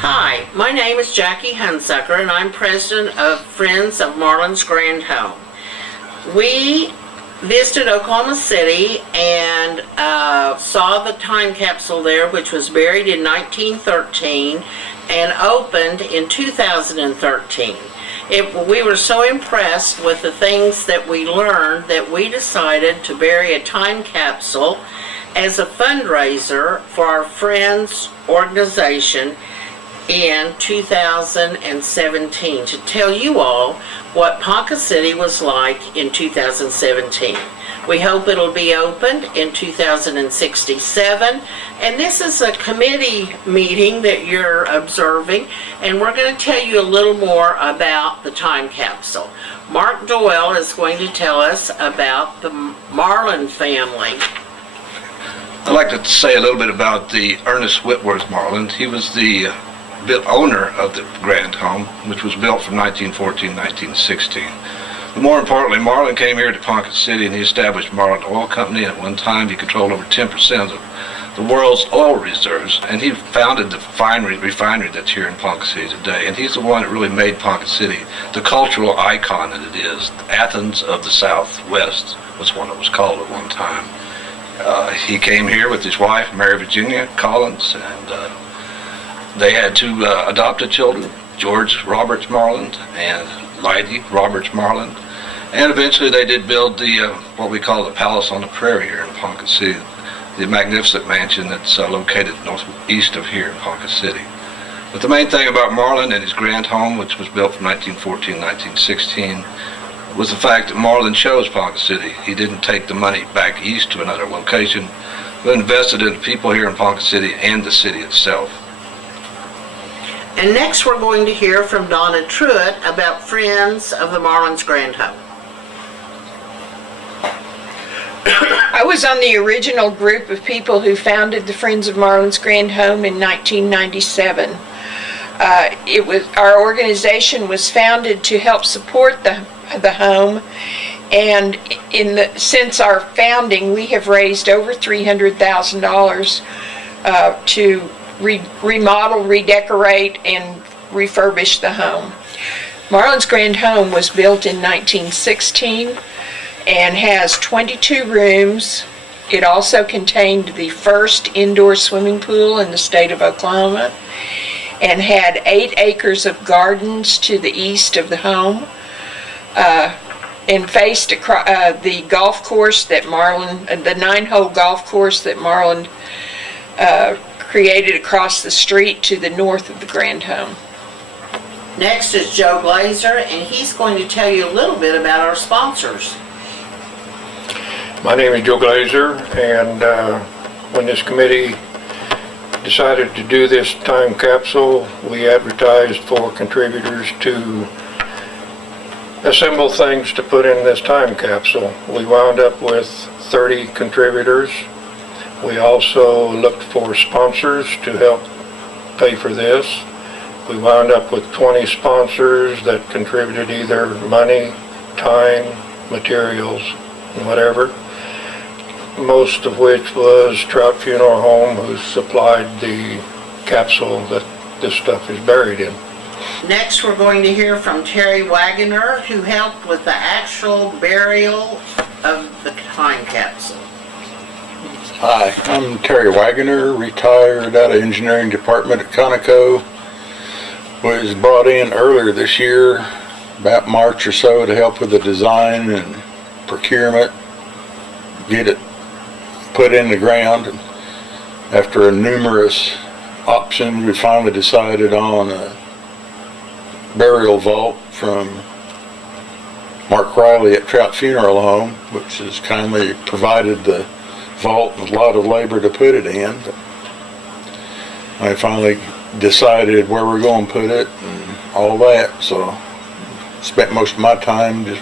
Hi, my name is Jackie Hunsucker, and I'm president of Friends of Marland's Grand Home. We visited Oklahoma City and saw the time capsule there, which was buried in 1913 and opened in 2013. We were so impressed with the things that we learned that we decided to bury a time capsule as a fundraiser for our Friends organization in 2017 to tell you all what Ponca City was like in 2017. We hope it'll be opened in 2067, and this is a committee meeting that you're observing, and we're going to tell you a little more about the time capsule. Mark Doyle is going to tell us about the Marland family. I'd like to say a little bit about the Ernest Whitworth Marland. He was the owner of the Grand Home, which was built from 1914 to 1916. But more importantly, Marland came here to Ponca City and he established Marland Oil Company. At one time, he controlled over 10% of the world's oil reserves, and he founded the refinery that's here in Ponca City today. And he's the one that really made Ponca City the cultural icon that it is. Athens of the Southwest was one that was called at one time. He came here with his wife, Mary Virginia Collins, and they had two adopted children, George Roberts Marland and Lydia Roberts Marland. And eventually they did build the what we call the Palace on the Prairie here in Ponca City, the magnificent mansion that's located northeast of here in Ponca City. But the main thing about Marland and his Grand Home, which was built from 1914 to 1916, was the fact that Marland chose Ponca City. He didn't take the money back east to another location, but invested in the people here in Ponca City and the city itself. And next we're going to hear from Donna Truitt about Friends of the Marland's Grand Home. I was on the original group of people who founded the Friends of Marland's Grand Home in 1997. Our organization was founded to help support the home, and since our founding, we have raised over $300,000 to remodel, redecorate, and refurbish the home. Marland's Grand Home was built in 1916 and has 22 rooms. It also contained the first indoor swimming pool in the state of Oklahoma and had 8 acres of gardens to the east of the home, and faced the golf course that Marland, the 9-hole golf course that Marland created across the street to the north of the Grand Home. Next is Joe Glazer, and he's going to tell you a little bit about our sponsors. My name is Joe Glazer, and when this committee decided to do this time capsule, we advertised for contributors to assemble things to put in this time capsule. We wound up with 30 contributors. We also looked for sponsors to help pay for this. We wound up with 20 sponsors that contributed either money, time, materials, and whatever. Most of which was Trout Funeral Home, who supplied the capsule that this stuff is buried in. Next, we're going to hear from Terry Wagoner, who helped with the actual burial of the time capsule. Hi, I'm Terry Wagoner, retired out of engineering department at Conoco. Was brought in earlier this year, about March or so, to help with the design and procurement, get it put in the ground. And after numerous options, we finally decided on a burial vault from Mark Riley at Trout Funeral Home, which has kindly provided the vault with a lot of labor to put it in. I finally decided where we're going to put it and all that, so spent most of my time just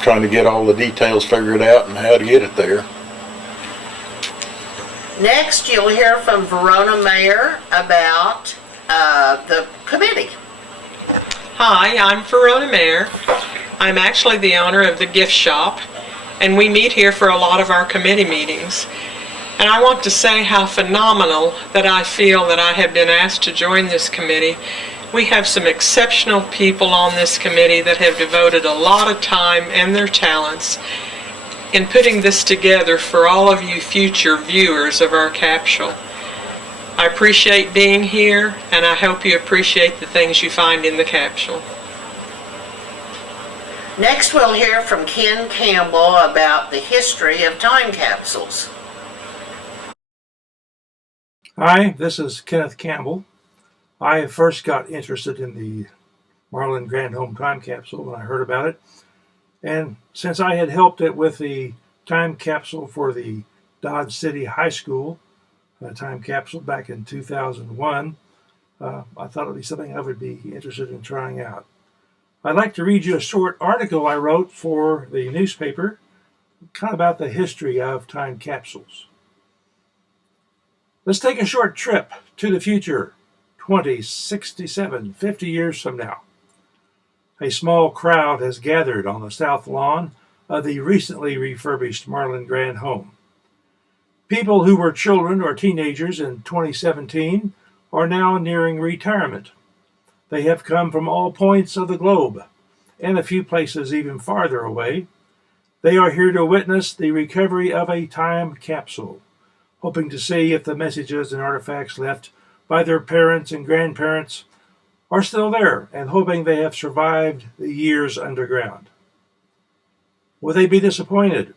trying to get all the details figured out and how to get it there. Next, you'll hear from Verona Mayor about the committee. Hi, I'm Verona Mayer. I'm actually the owner of the gift shop, and we meet here for a lot of our committee meetings. And I want to say how phenomenal that I feel that I have been asked to join this committee. We have some exceptional people on this committee that have devoted a lot of time and their talents in putting this together for all of you future viewers of our capsule. I appreciate being here, and I hope you appreciate the things you find in the capsule. Next, we'll hear from Ken Campbell about the history of time capsules. Hi, this is Kenneth Campbell. I first got interested in the Marland Grand Home time capsule when I heard about it. And since I had helped it with the time capsule for the Dodge City High School time capsule back in 2001, I thought it would be something I would be interested in trying out. I'd like to read you a short article I wrote for the newspaper, kind of about the history of time capsules. Let's take a short trip to the future, 2067, 50 years from now. A small crowd has gathered on the south lawn of the recently refurbished Marland Grand Home. People who were children or teenagers in 2017 are now nearing retirement. They have come from all points of the globe, and a few places even farther away. They are here to witness the recovery of a time capsule, hoping to see if the messages and artifacts left by their parents and grandparents are still there, and hoping they have survived the years underground. Will they be disappointed,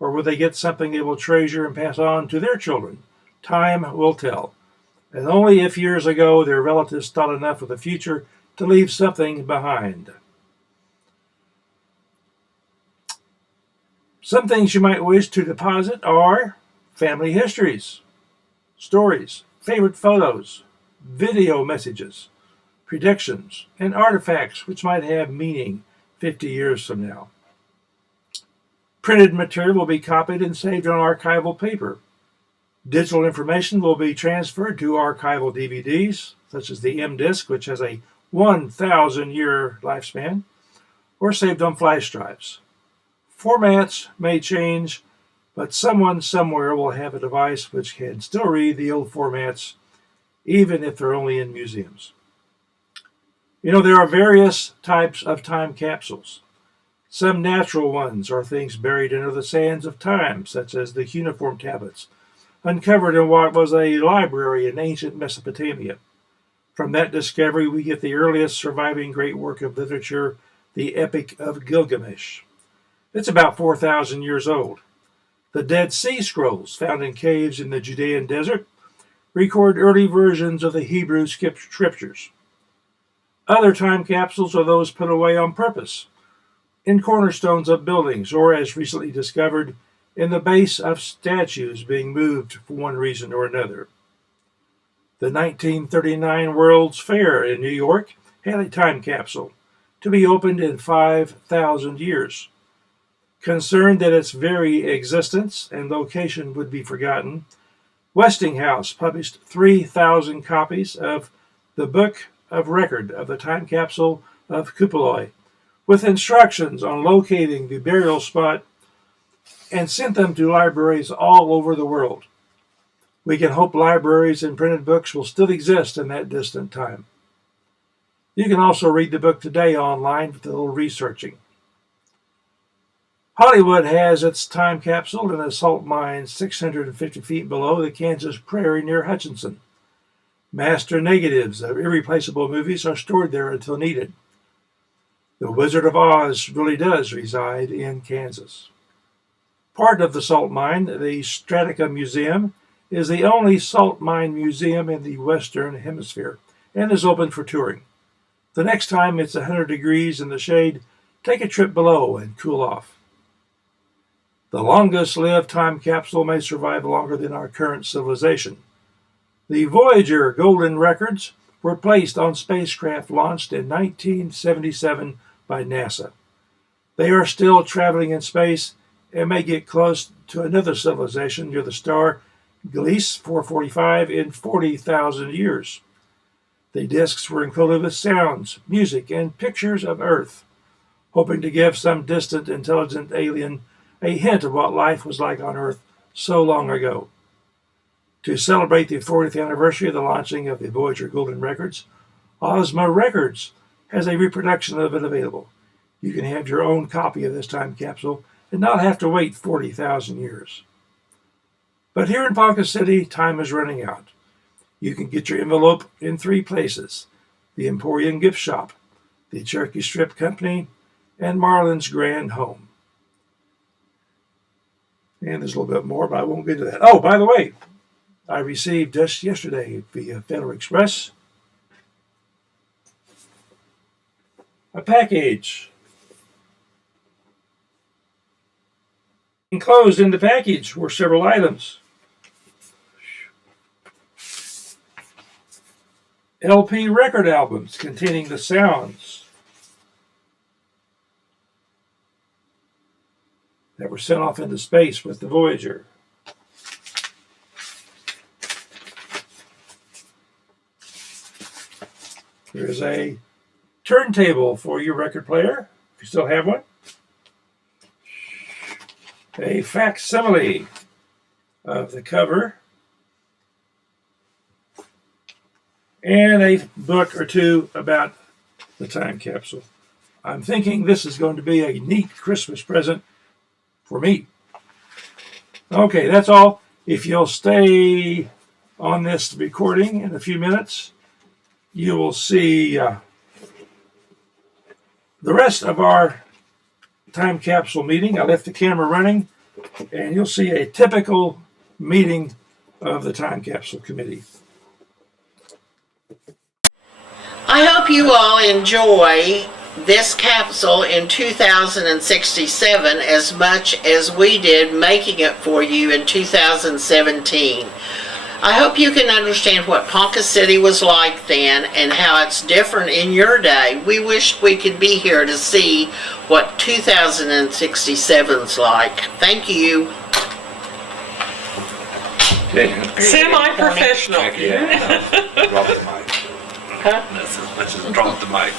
or will they get something they will treasure and pass on to their children? Time will tell, and only if years ago their relatives thought enough of the future to leave something behind. Some things you might wish to deposit are family histories, stories, favorite photos, video messages, predictions, and artifacts which might have meaning 50 years from now. Printed material will be copied and saved on archival paper. Digital information will be transferred to archival DVDs, such as the M-Disc, which has a 1,000-year lifespan, or saved on flash drives. Formats may change, but someone somewhere will have a device which can still read the old formats, even if they're only in museums. You know, there are various types of time capsules. Some natural ones are things buried under the sands of time, such as the cuneiform tablets, uncovered in what was a library in ancient Mesopotamia. From that discovery, we get the earliest surviving great work of literature, the Epic of Gilgamesh. It's about 4,000 years old. The Dead Sea Scrolls, found in caves in the Judean desert, record early versions of the Hebrew scriptures. Other time capsules are those put away on purpose, in cornerstones of buildings, or as recently discovered, in the base of statues being moved for one reason or another. The 1939 World's Fair in New York had a time capsule to be opened in 5,000 years. Concerned that its very existence and location would be forgotten, Westinghouse published 3,000 copies of the Book of Record of the Time Capsule of Kupoloi, with instructions on locating the burial spot, and sent them to libraries all over the world. We can hope libraries and printed books will still exist in that distant time. You can also read the book today online with a little researching. Hollywood has its time capsule in a salt mine 650 feet below the Kansas Prairie near Hutchinson. Master negatives of irreplaceable movies are stored there until needed. The Wizard of Oz really does reside in Kansas. Part of the salt mine, the Stratica Museum, is the only salt mine museum in the Western Hemisphere and is open for touring. The next time it's 100 degrees in the shade, take a trip below and cool off. The longest-lived time capsule may survive longer than our current civilization. The Voyager golden records were placed on spacecraft launched in 1977 by NASA. They are still traveling in space and may get close to another civilization near the star Gliese 445 in 40,000 years. The discs were encoded with sounds, music, and pictures of Earth, hoping to give some distant intelligent alien a hint of what life was like on Earth so long ago. To celebrate the 40th anniversary of the launching of the Voyager Golden Records, Ozma Records has a reproduction of it available. You can have your own copy of this time capsule and not have to wait 40,000 years. But here in Ponca City, time is running out. You can get your envelope in 3 places: the Emporium Gift Shop, the Cherokee Strip Company, and Marland's Grand Home. And there's a little bit more, but I won't get into that. Oh, by the way, I received just yesterday via Federal Express a package. Enclosed in the package were several items. LP record albums containing the sounds that were sent off into space with the Voyager. There's a turntable for your record player, if you still have one. A facsimile of the cover. And a book or two about the time capsule. I'm thinking this is going to be a neat Christmas present for me. Okay, that's all. If you'll stay on this recording in a few minutes, you will see the rest of our time capsule meeting. I left the camera running, and you'll see a typical meeting of the time capsule committee. I hope you all enjoy this capsule in 2067 as much as we did making it for you in 2017. I hope you can understand what Ponca City was like then and how it's different in your day. We wish we could be here to see what 2067's like. Thank you. Semi-professional. Drop the mic. Huh? Let's just drop the mic.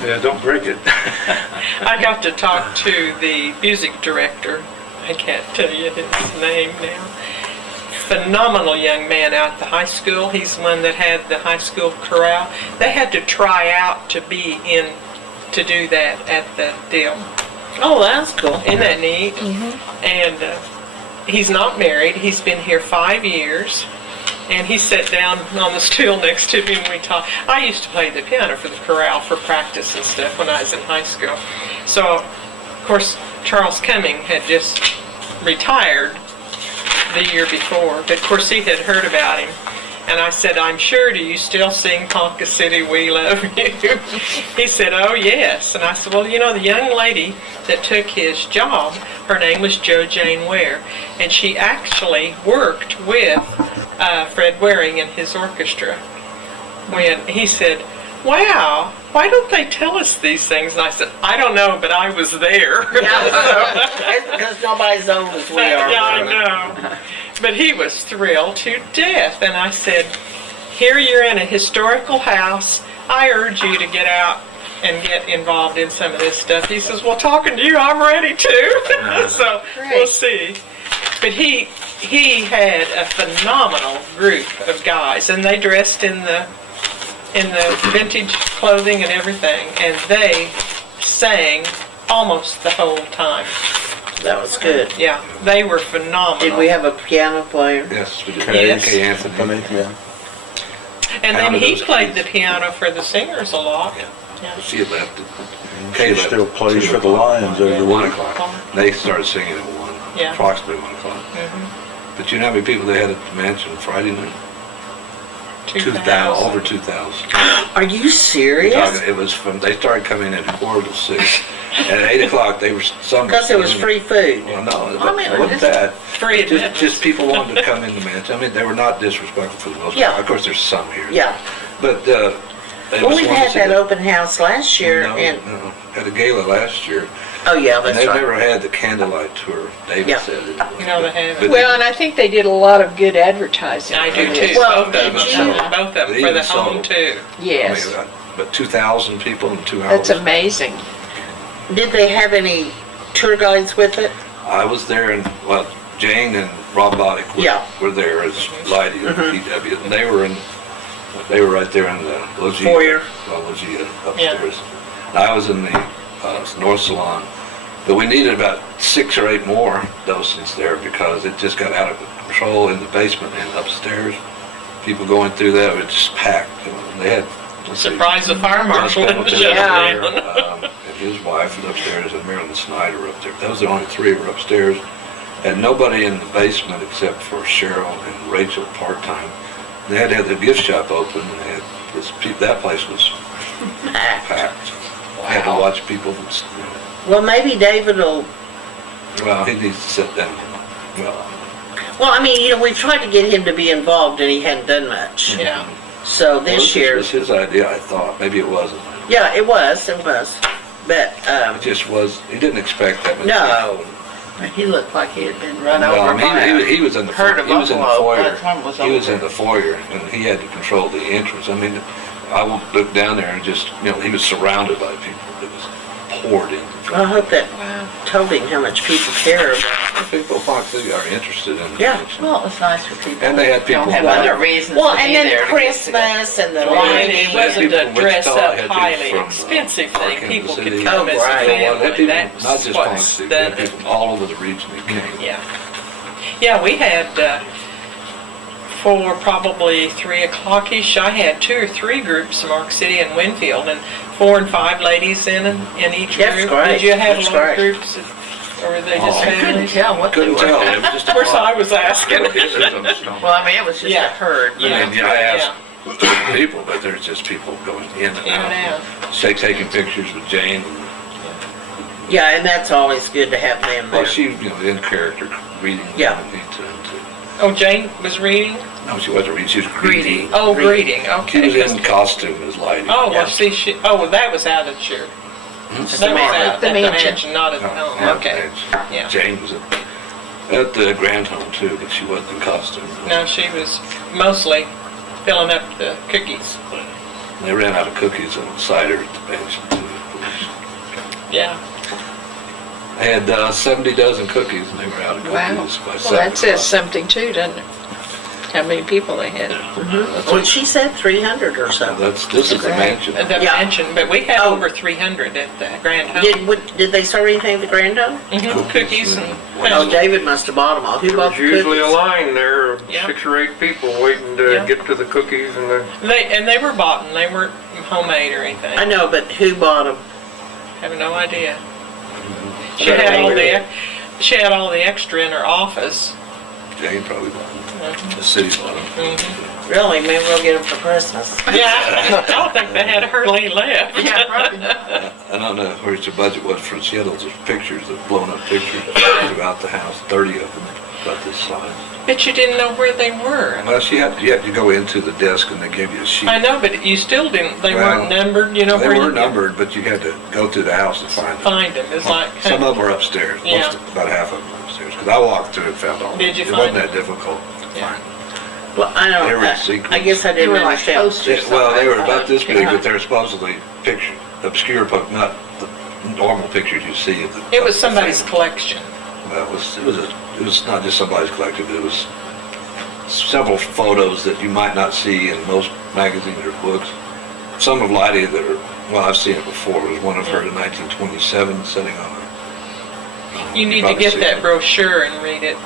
Yeah, don't break it. I got to talk to the music director. I can't tell you his name now. Phenomenal young man out at the high school. He's the one that had the high school chorale. They had to try out to be in to do that at the deal. Oh, that's cool. Isn't that neat? Mm-hmm. And he's not married. He's been here 5 years. And he sat down on the stool next to me and we talked. I used to play the piano for the chorale for practice and stuff when I was in high school. So, of course, Charles Cumming had just retired the year before, but of course he had heard about him. And I said, I'm sure, do you still sing Ponca City, We Love You? He said, oh yes. And I said, well, you know, the young lady that took his job, her name was Jo Jane Ware, and she actually worked with Fred Waring and his orchestra. When he said, wow, why don't they tell us these things? And I said, I don't know, but I was there. Yeah, because nobody's old as we are. Yeah, I know. But he was thrilled to death. And I said, here you're in a historical house. I urge you to get out and get involved in some of this stuff. He says, well, talking to you, I'm ready to. So we'll see. But he had a phenomenal group of guys, and they dressed in the vintage clothing and everything, and they sang almost the whole time. That was good. Yeah, they were phenomenal. Did we have a piano player? Yes, we did. Yes. Kay Anthony. Yeah. And then he Pounded those played keys. the piano for the singers a lot. Yeah. Yeah. She had left it. She still plays for the Lions every at 1 week. o'clock. They started singing at 1, Yeah. approximately 1 o'clock. Mm-hmm. But you know how many people they had at the mansion Friday night? 2,000. Over 2,000. Are you serious? It was from, they started coming in at 5:45. And at 8 o'clock, they were some. Because it was free food. Well, no, it I mean, wasn't that. Free admittance. Just people wanted to come in the mansion. I mean, they were not disrespectful for the most part. Yeah. Of course, there's some here. Yeah. But, they Well, just we wanted to had see that the- open house last year, No, and no. Had a gala last year. Oh, yeah, And that's they've right. never had the candlelight tour. David Yeah. said it. No, they haven't. But Well, and I think they did a lot of good advertising. I do for too. this. Well, Both of them. did you- Both of them They for even the home sold. too. Yes, But 2,000 people in 2 hours. that's amazing. Did they have any tour guides with it? I was there, and well, Jane and Rob Boddick Yeah. were there as lighting of PW, and they were right there in the loggia. Foyer. Loggia upstairs. And I was in the North Salon, but we needed about 6 or 8 more docents there because it just got out of control in the basement and upstairs. People going through that were just packed. And they had, let's see, Surprise the fire marshal in the Russ just Pendleton then. was there, and his wife was upstairs, and Marilyn Snyder were up there. That was the only 3 were upstairs. And nobody in the basement except for Cheryl and Rachel part-time. They had to have the gift shop open, and they had that place was packed. I had to watch people, Well, maybe David will, well, he needs to sit down. well, I mean, you know, we tried to get him to be involved and he hadn't done much. Yeah. So this year, was his idea, I thought. Maybe it wasn't. yeah, it was. But, It just was, he didn't expect that much. no. He looked like he had been run Well, over I by mean, a he was in the herd of he was in the buffalo. foyer. That's when it was He was over. in the foyer, and he had to control the entrance. I mean, I looked down there and just, you know, he was surrounded by people. It was poured in. I hope that told him how much people care about. People probably are interested in. Yeah. Well, it's nice for people. And they had who people don't have who- other reasons Well, to and be then there to get together. Christmas and the And lighting. it wasn't people a from dress Wichita, up had people highly from, expensive our thing. Kansas People could City. come as a right. Had family. people, That's not just what's Ponce, they done had it. people from all over the region who came. Yeah. Yeah, we had, for probably 3 o'clock-ish, I had 2 or 3 groups from Mark City and Winfield, and 4 and 5 ladies in each That's group. great. Did you have That's a lot of great. groups, or were they just I couldn't families? tell what they Couldn't were. tell, it was just a Of course, lot. I was asking. Well, I mean, it was just Yeah. a herd. I mean, I asked people, but there's just people going in and In and out. out. Taking pictures with Jane. Yeah, and that's always good to have them Well, there. she, you know, in character reading. Yeah. Oh, Jane was reading? No, she wasn't reading, she was greeting. Oh, greeting, She was okay. in costume as Lady. Oh, Yeah. well, see, well, that was out at your, that was out at the mansion, not at home, Yeah, okay. Yeah. Jane was at the Grand Home too, but she wasn't in costume. No, she was mostly filling up the cookies. They ran out of cookies and cider at the mansion too. Yeah. They had 70 dozen cookies and they were out of Wow. cookies by 7 Well, that says o'clock. something too, doesn't it? How many people they had. Well, she said 300 or so. This is the mansion. The Yeah. mansion, but we had Oh. over 300 at the Grand Home. Did they serve anything at the Grand Home? Mhm, Cookies and, Oh, David must have bought them all. Who bought There's the usually a cookies? line there of Yeah. 6 or 8 people waiting to Yeah. get to the cookies and the they were bought and they weren't homemade or anything. I know, but who bought them? Have no idea. She had all the extra in her office. Jane probably bought them. The city bought them. Really? Maybe we'll get them for Christmas. Yeah, I don't think they had hardly left. Yeah, probably. I don't know where the budget was for, she had all those pictures, the blown up pictures throughout the house, 30 of them about this size. But you didn't know where they were. Well, you had to go into the desk and they gave you a sheet. I know, but you still didn't, they weren't Well, numbered, you know, They where were you numbered, but you had to go through the house to find them. find them. It's like, Some of them were upstairs, Yeah. about half of them were upstairs, because I walked through and found all of them. Did you It find wasn't them? that difficult to Yeah. find. Well, I They were in don't. sequence. I guess I They didn't were like understand. posters. Well, they were I about thought. this big, Yeah. but they're supposedly obscure, but not the normal pictures you see of the. it was somebody's collection. Well, it was not just somebody's collection, it was several photos that you might not see in most magazines or books. Some of Lydia that are, well, I've seen it before. It was one of her in 1927 sitting on a. You need to probably get see that it. brochure and read it.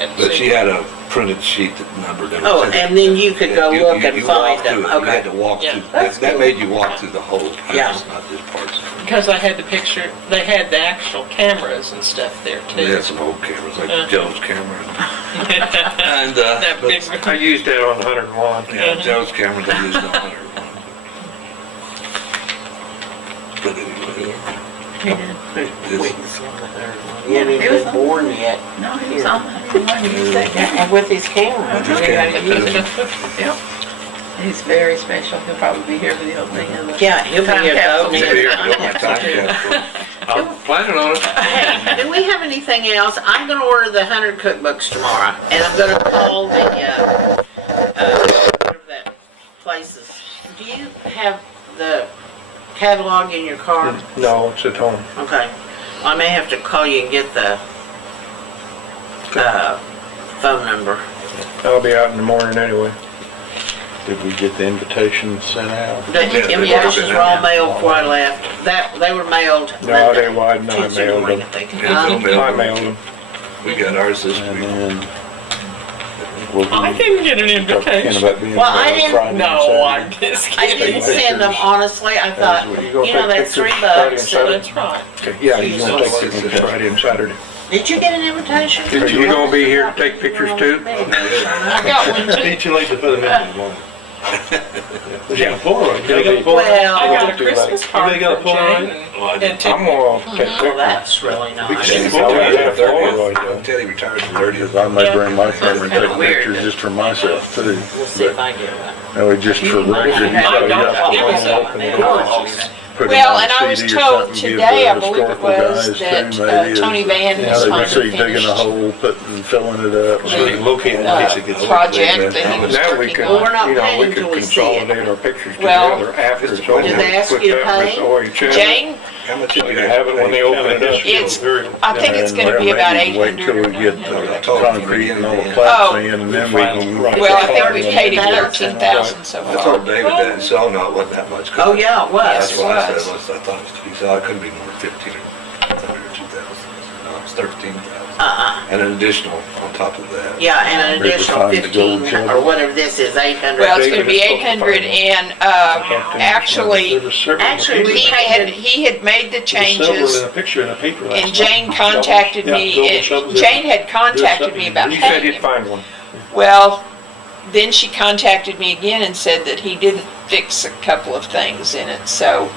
And But see. she had a printed sheet that numbered them. Oh, and then you could go look and find walked them. through it. You had Okay. to walk Yeah. through, That's that cool. made you walk through the whole Yeah. house, not just parts. Because I had the picture, they had the actual cameras and stuff there They too. had some old cameras, like Uh-huh. Joe's camera. And, That but- big, I used that on 101. Yeah, Mhm. Joe's camera, they used on her. But anyway, it's- He hadn't even been born yet. No, he was on the 101. He was that guy. And with his camera. With his He had to camera. use it. Yep. He's very special. He'll probably be here for the opening of the. Yeah, he'll be Time here capsule. though. Maybe you're Time doing my time capsule. capsule. I'm planning on it. Hey, do we have anything else? I'm gonna order the 100 cookbooks tomorrow, and I'm gonna call the, whatever that place is. Do you have the catalog in your car? No, it's at home. Okay. Well, I may have to call you and get the, phone number. I'll be out in the morning anyway. Did we get the invitation sent out? The invitations were all mailed before I left. They were mailed. No, they wasn't. I Tuesday mailed morning, them. I think. I mailed them. We got ours this And week. then we'll I be didn't get an talking invitation. about being Well, I there didn't- Friday and No, I'm Saturday. just I kidding. didn't send them, honestly. I thought, As we You gonna you know, take that's $3. pictures Friday and so- Saturday? That's right. Okay, yeah, you're gonna take pictures Friday and Saturday. Did you get an invitation? Are you gonna be here to take pictures too? I got one too. Ain't too late to put them in this morning. Yeah. Polaroid. You got a Well, I got a Too late. Christmas card They got a from Jane Polaroid? and I'm Tiffany. gonna take well, pictures. that's really nice. Teddy retired the 30th. I may bring my camera and take Weird. pictures just for myself too. We'll see if I get one. That way just for record, you I probably don't got give to us that. put it Well, on and I was CD or told something, give today, the I believe it historical was, guys that too, maybe, Tony as- Van Yeah, has they finally can see digging a finished hole, putting, filling it up. So you locate it in case it gets. project that he was Now we working could, Well, we're on. not you know, paying we until could we see it. consolidate our pictures Well, together after it's over. Did they ask Put you to that pay? with OHS. Jane, How much So you have it when they open it up. It's- I think it's And, gonna be well, about maybe wait till 800 we get or the 900. concrete and all the Oh. plats in, and then we can. Right. Well, I think we paid him 13,000. 13,000 so I far. told David that, and so no, it wasn't that much. Oh, yeah, it was. That's Yes, what I it said, was. I thought it was 2, so it couldn't be more than 15 or 2,000. No, it's 13,000. And an additional on top of that. Yeah, and an River additional Fund to go 15, together. or whatever this is, 800. Well, it's gonna David be is supposed to 800 find and, actually, he had made the changes a picture in a paper last and Jane contacted me, Jane had contacted me about He said paying he'd him. find one. Well, then she contacted me again and said that he didn't fix a couple of things in it, so.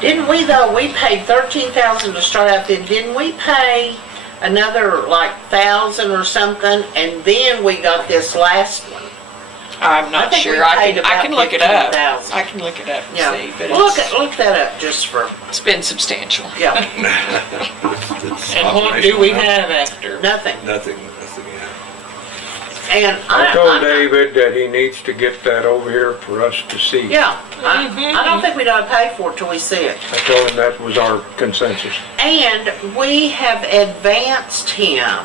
Didn't we though, we paid 13,000 to start out, then didn't we pay another like 1,000 or something, and then we got this last one? I'm I not think we sure, I paid can about look it up. 15,000. I can look it up Yeah, and see, but look it's that up just for, been substantial. yeah, It's And what do we operational. have after? nothing. Nothing, yeah. And I told I, David that he needs to get that over here for us to see. yeah, I don't think we ought to pay for it till we see it. I told him that was our consensus. And we have advanced him,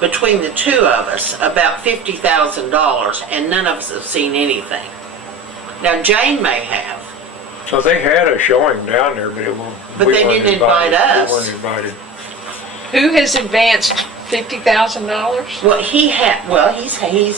between the two of us, about $50,000, and none of us have seen anything. Now, Jane may have. So they had a showing down there, but it was. But they didn't invite us. We weren't invited. Who has advanced $50,000? Well, he's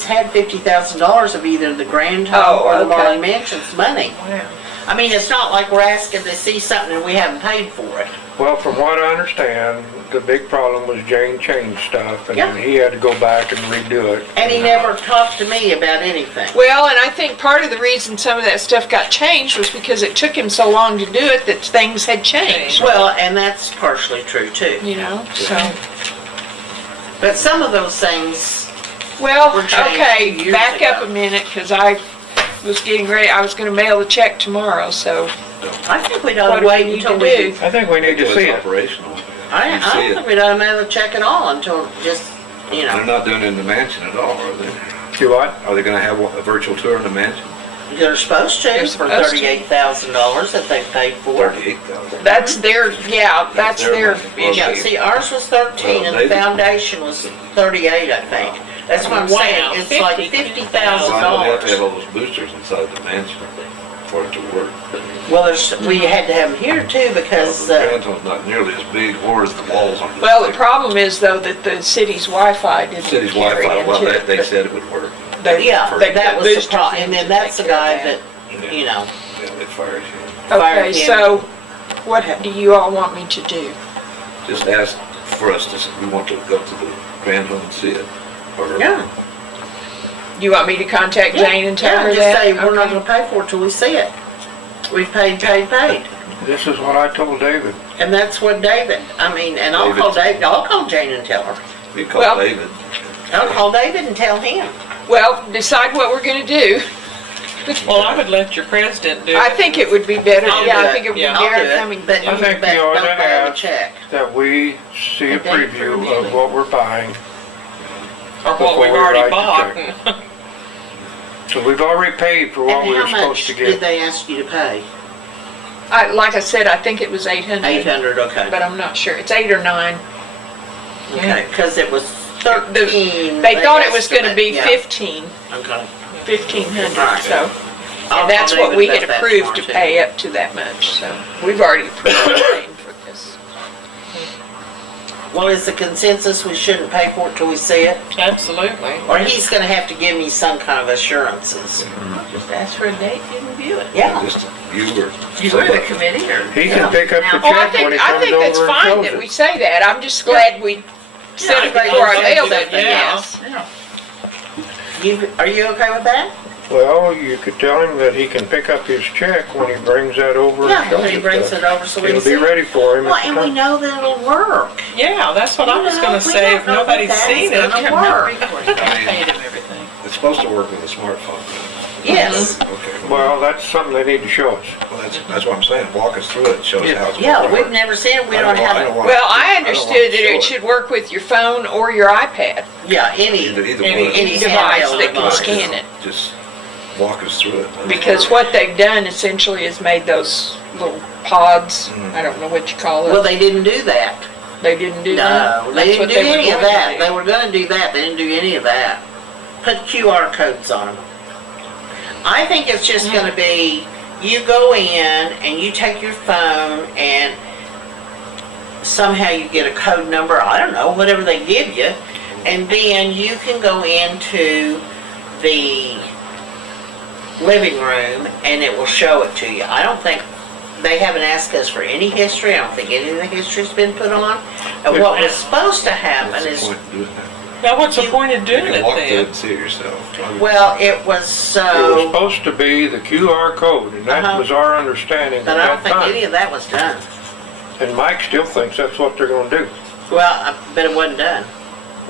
had $50,000 of either the Grand Home Oh, or the okay. Marland Mansion's money. Wow. I mean, it's not like we're asking to see something and we haven't paid for it. Well, from what I understand, the big problem was Jane changed stuff, and Yeah. he had to go back and redo it. And he never talked to me about anything. Well, and I think part of the reason some of that stuff got changed was because it took him so long to do it that things had changed, Well, and that's partially true too. you know, so. But some of those things, Well, Were changed okay, years back up ago. a minute, because I was getting ready, I was gonna mail the check tomorrow, so I think we'd what ought do to we wait need until to we. do? I think we need to It's see it. operational. I You see don't it. think we'd ought to mail the check at all until just, you They're know, not doing it in the mansion at all, are they? See what? Are they gonna have a virtual tour in the mansion? they're supposed to They're for supposed to. $38,000 that they paid for. 38,000. That's their, yeah, that's their money. issue. Yeah, see, ours was 13 and the David- foundation was 38, I think. That's what I'm Wow, saying, it's like Well, I know they have to $50,000. have all those boosters inside the mansion for it to work. Well, we had to have them here too because, The Grand Home's not nearly as big, or as the walls on the. Well, the problem is though that the city's Wi-Fi didn't City's carry Wi-Fi, well, into they it. said it would work. yeah, They that put was the boosters problem. in And to then that's the take care guy of that, you know, Yeah, they fired him. Okay, fired him. so what do you all want me to do? Just ask for us to, we want to go to the Grand Home and see it. Or- yeah. You want me to contact Jane and tell Yeah, her just that? say, we're not Okay. gonna pay for it till we see it. We've paid. This is what I told David. And that's what David, I mean, and I'll call David, I'll call Jane and tell her. You call Well- David. I'll call David and tell him. Well, decide what we're gonna do. Well, I would let your president do it. I think it would be better, I'll yeah, do I it. think it would be Yeah, I'll do better it, coming. but I think but you ought don't to pay on the ask check. that we see a A date for a preview meeting. of what we're buying. Or what before we've we already write the bought. So we've already paid for what And we were how supposed much to did get. they ask you to pay? Like I said, I think it was 800, 800, okay. but I'm not sure, it's 8 or 9. Okay, because it was 13. They thought it was gonna be estimate, 15, yeah, okay. 1,500, Right. so. I'll And that's leave what it we at had that approved tomorrow, to too. pay up to that much, so. We've already approved paying for this. Well, is the consensus we shouldn't pay for it till we see it? Absolutely. Or he's gonna have to give me some kind of assurances. Just ask for a date, you can view it. Yeah. Just you or You go to the committee or? He can pick up the Oh, I check when think, he I comes think that's over and fine shows that we it. say that, I'm just glad we said it Yeah, before I yeah, mailed it, yeah. yes. Yeah. Are you okay with that? Well, you could tell him that he can pick up his check when he brings that over and Yeah, shows when he it brings to it us. over so we It'll can be see. ready for him Well, at the and we time. know that it'll work. Yeah, that's what I was gonna We say, don't if know that nobody's that's seen it. gonna Have work. not recourse, don't pay him everything. it's supposed to work with a smartphone. Yes. Okay. Well, that's something they need to show us. Well, that's what I'm saying. Walk us through it. Show us how it's Yeah, gonna we've work. never seen it, we I don't want- have it. want- Well, I don't want understood to that show it should work with your phone or your iPad, Yeah, any, Either any- one. any handheld device that can device. scan it. Just walk us through it. Because what they've done essentially is made those little pods, I don't know what you call well, it, they didn't do that. they didn't do that? No, they That's didn't what do they were any of going to that. do. They were gonna do that, they didn't do any of that. Put QR codes on them. I think it's just gonna be, you go in and you take your phone and somehow you get a code number, I don't know, whatever they give you, and then you can go into the living room and it will show it to you. I don't think, they haven't asked us for any history, I don't think any of the history's been put on. And what was supposed to happen What's the is, point of doing that? Now, what's the You- point of You doing can it walk through it then? and see it yourself. well, it was It was so, supposed to be the QR code, and that Uh-huh. was our understanding at but I don't that think any time. of that was done. And Mike still thinks that's what they're gonna do. Well, but it wasn't done.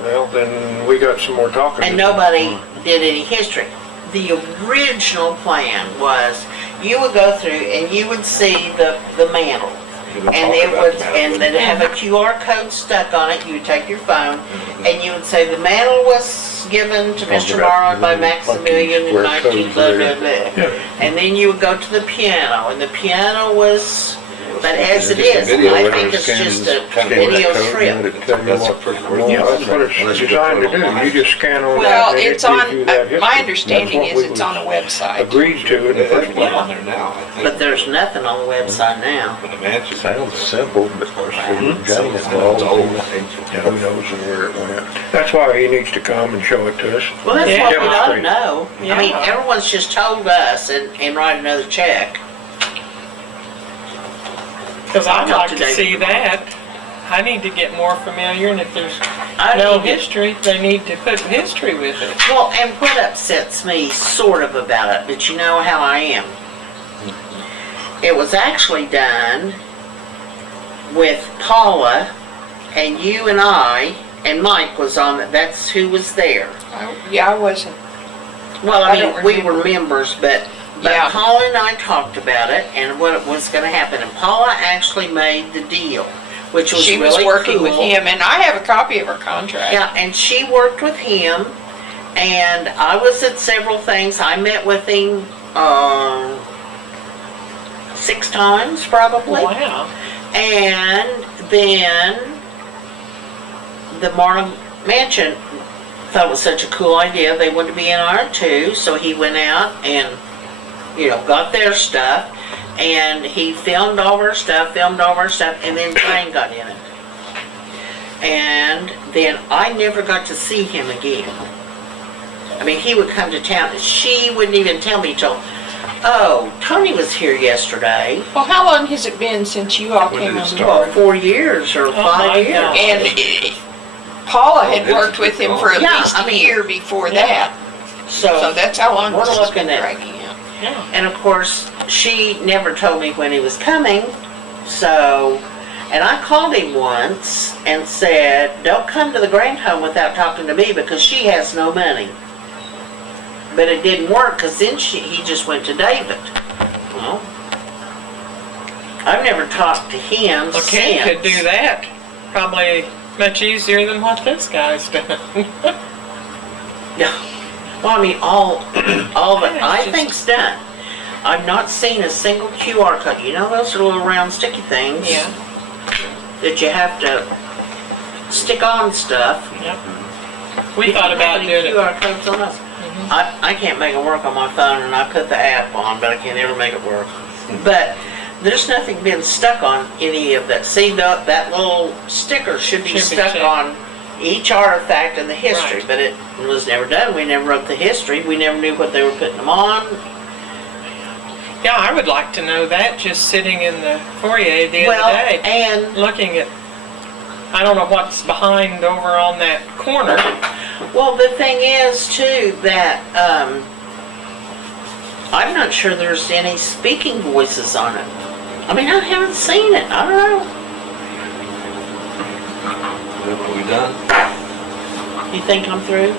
Well, then we got some more talking to And do. nobody did any history. The original plan was, you would go through and you would see the mantle. You would And talk it about would, that. and then have a QR code stuck on it, you would take your phone, and you would say, the mantle was given to Mr. Marland by Maximilian in 19 blah, blah, blah. And then you would go to the piano, and the piano was, but as it is, I think it's just a video strip. That's a pretty Well, that's what it's designed to do. You just scan on Well, that and it it's gives on, you that history. my That's understanding what is we it's on a website. agreed to in the first There's place. one on there now, I think. But there's nothing on the website now. But the mansion. Sounds simple, but Mhm. Johnny It's involved, old. who knows where it went. That's why he needs to come and show it to us. Well, that's Yeah. what we ought to Demonstrate. know. I mean, Yeah. everyone's just told us and write another check. Because I'd Talk like to to David see tomorrow. that. I need to get more familiar, and if there's I no need to- history, they need to put history with it. Well, and what upsets me sort of about it, but you know how I am. It was actually done with Paula and you and I, and Mike was on it, that's who was there. Yeah, I wasn't. Well, I I don't mean, we were remember. members, but Yeah. Paula and I talked about it and what was gonna happen, and Paula actually made the deal, which was She really was working with cool. him, and I have a copy of her contract. Yeah, and she worked with him, and I was at several things. I met with him 6 times probably. Wow. And then the Marland Mansion thought it was such a cool idea. They wanted to be in on it too, so he went out and, got their stuff. And he filmed all of our stuff, and then Jane got in it. And then I never got to see him again. I mean, he would come to town, and she wouldn't even tell me till, oh, Tony was here yesterday. Well, how long has it been since you all When came did it on start? board? Well, 4 years or my 5 years. God. And Paula had it's worked with him for at Yeah, least I a mean- year before that, so So, that's how long we're this has looking been at- dragging out. Yeah. and of course, she never told me when he was coming, so, and I called him once and said, don't come to the Grand Home without talking to me because she has no money. but it didn't work, because then he just went to David. Well, I've never talked to him Well, Ken since. could do that probably much easier than what this guy's done. No. Well, I mean, all of it, Yeah, I it's just- think's done. I've not seen a single QR code. You know those little round sticky things? Yeah. That you have to stick on stuff. Yep. We thought about doing it. QR codes on us. I can't make it work on my phone, and I put the app on, but I can't ever make it work. But there's nothing been stuck on any of that. See, that little sticker should be stuck on each artifact in the history, Right. but it was never done. We never wrote the history. We never knew what they were putting them on. Yeah, I would like to know that just sitting in the foyer the Well, other day, and looking at, I don't know what's behind over on that corner. well, the thing is too that I'm not sure there's any speaking voices on it. I mean, I haven't seen it. I don't know. Are we done? You think I'm through?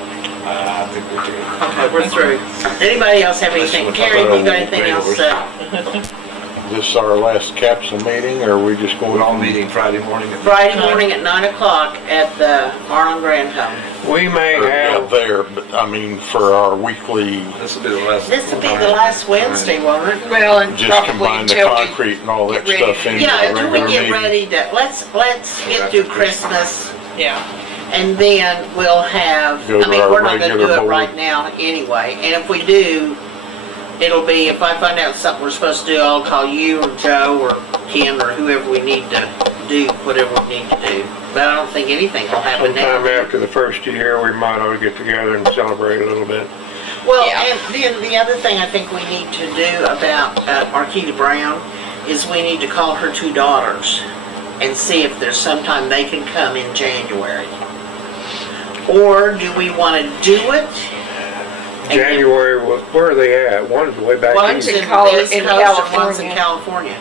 I think we're through. Okay, we're through. Anybody else have anything? Unless Carrie, we'll you got anything else to say? This our last capsule meeting, or are we just going We're all on? meeting Friday morning at Friday morning at 9 o'clock at the Marland Grand Home. We may Or, yeah, have, there, but I mean, for our weekly, This will be the last. This will be the last Wednesday, won't it? Well, and just probably combine the until we, concrete and all that get ready stuff for- into Yeah, the until we regular get meeting. ready to, let's get through Christmas, Yeah. and then we'll have, Go I to mean, our we're not gonna do regular it board. right now anyway, and if we do, it'll be, if I find out something we're supposed to do, I'll call you or Joe or Ken or whoever we need to do, whatever we need to do. But I don't think anything will happen now. sometime after the first year, we might ought to get together and celebrate a little bit. Well, Yeah. and then the other thing I think we need to do about Marquita Brown is we need to call her two daughters and see if there's sometime they can come in January. Or do we want to do it? and then- January, where are they at? One's way back One's east. in Call the it East in Coast and one's in California. California.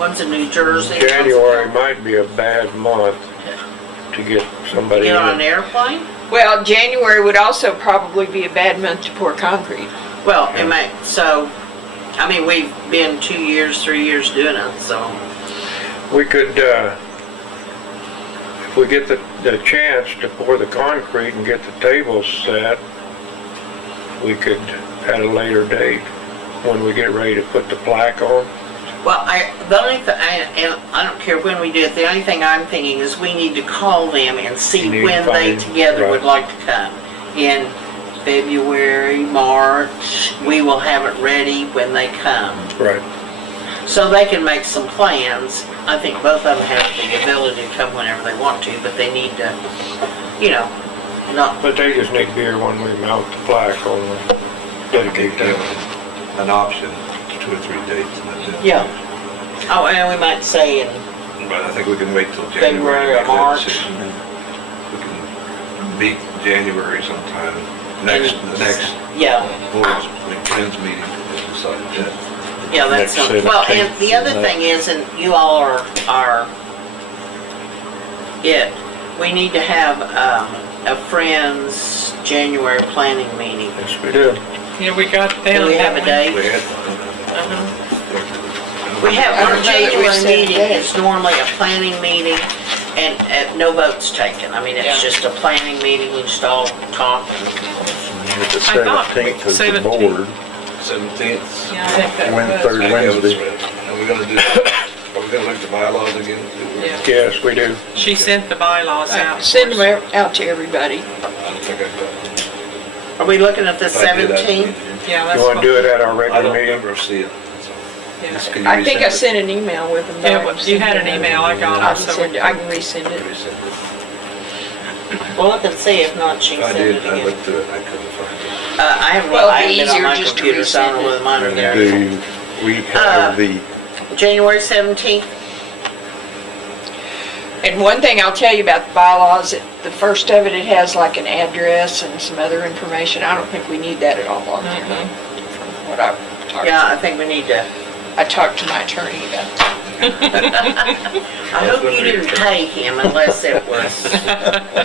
One's in New Jersey. one's in January California. might be a bad month to get somebody Get on an in. airplane? well, January would also probably be a bad month to pour concrete. Well, it may, so, I mean, we've been 2 years, 3 years doing it, so. We could, if we get the chance to pour the concrete and get the tables set, we could, at a later date, when we get ready to put the plaque on. Well, the only thing, and I don't care when we do it, the only thing I'm thinking is we need to call them and see You need to when they find- together would right. like to come. In February, March, we will have it ready when they come. Right. So they can make some plans. I think both of them have the ability to come whenever they want to, but they need to, you know, not, But they just need to be here when we mount the plaque on the dedicate Give that. an option, 2 or 3 dates. And that's it. yeah. Oh, and we might say in But I think we can wait till February January. or to make that March. decision. We can meet January sometime, the next yeah. board's, friends meeting and decide that. Yeah, that's, Next well, and 17th, the other and thing is, and you all are it, we need to have, a Friends January planning meeting. Yes, we do. Yeah, we got them. Do we have a didn't date? We had Uh-huh. We have, I our don't know that we January set a meeting date. is normally a planning meeting and, no votes taken. I mean, it's Yeah. just a planning meeting, we just all talk and At the I thought 17th is the 17th. board, 17th. Yeah, I think that was. Third Wednesday. Are we gonna do, are we gonna look at the bylaws again? Yeah. Yes, we do. She sent the bylaws out. Send them out to everybody. I don't think I got. are we looking at the if I did, I 17th? Yeah, that's You wanna what- do it at our I regular don't meeting? remember seeing it. so. yeah. Can you I think I resend it? sent an email with them. but Yeah, I well, can you send had an another. email, I got I it, can so send it, I can resend it. Resend it. Well, look and see, if not, she If can I send it did, I again. looked through it, I couldn't find it. I haven't, Well, I it'd be haven't been on easier my just to computer, so I don't know resend whether mine are there. do we have the, January 17th? And one thing I'll tell you about the bylaws, the first of it, it has like an address and some other information. I don't think we need that at all on there. From what I talked Yeah, I to, think we need to, I talked to my attorney about that. I hope you didn't pay him unless it was,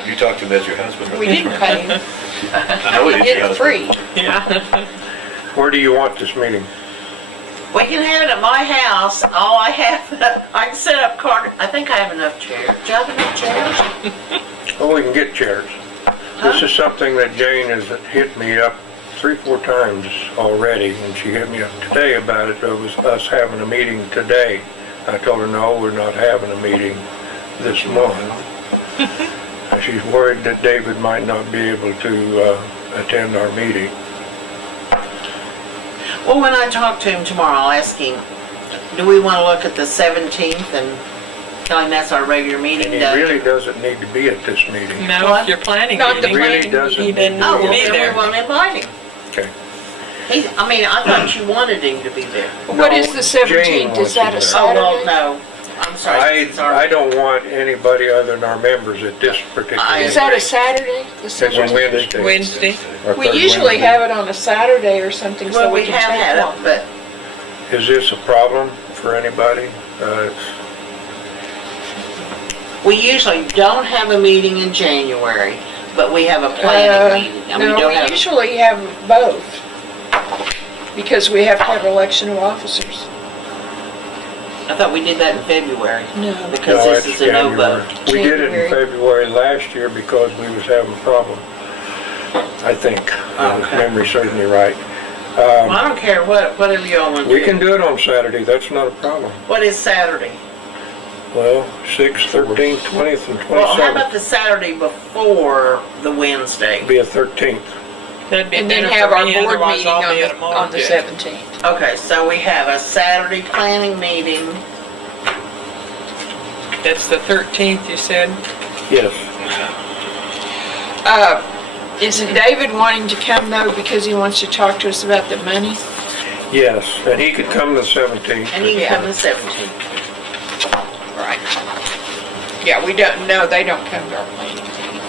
You talked to him as your husband, right? We didn't pay him. I know he Get it free. Yeah. Where do you want this meeting? We can have it at my house. All I have, I can set up I think I have enough chairs. Do you have enough chairs? Oh, we can get chairs. This is something that Jane has hit me up 3-4 times already, and she hit me up today about it. It was us having a meeting today. I told her, no, we're not having a meeting this month. And she's worried that David might not be able to attend our meeting. Well, when I talk to him tomorrow, I'll ask him, do we want to look at the 17th and tell him that's our regular meeting And he day? really doesn't need to be at this meeting. No, What? if you're planning Not the meeting, Really doesn't. he didn't Oh, well, be then there. we won't invite him. Okay. I thought you wanted him to be there. What is the Jane 17th? wants Is that you a there. Oh, well, Saturday? no. I'm sorry. I don't want anybody other than our members at this particular I- Is meeting. that a Saturday? The It's a 17th? Wednesday. Wednesday. Our We third usually Wednesday. have it on a Saturday or something so Well, we we can have take had it, one. but Is this a problem for anybody? we usually don't have a meeting in January, but we have a planning meeting. And we No, don't we have. usually have both, because we have to have election of officers. I thought we did that in February. No. Because No, this it's is a no January. vote. We did it in January. February last year because we was having a problem, I think. If Okay. memory serves me right. Well, I don't care whatever you all want to do. We can do it on Saturday, that's not a problem. What is Saturday? Well, 6th, 13th, 20th, and Well, how 27th. about the Saturday before the Wednesday? Be a 13th. That'd be And then better have for our me, board otherwise meeting I'll be at a on the market. 17th. Okay, so we have a Saturday planning meeting. That's the 13th, you said? Yes. Isn't David wanting to come though because he wants to talk to us about the money? Yes, and he could come the 17th. And you can Yeah. come the 17th. Right. Yeah, we don't, no, they don't come to our planning meeting.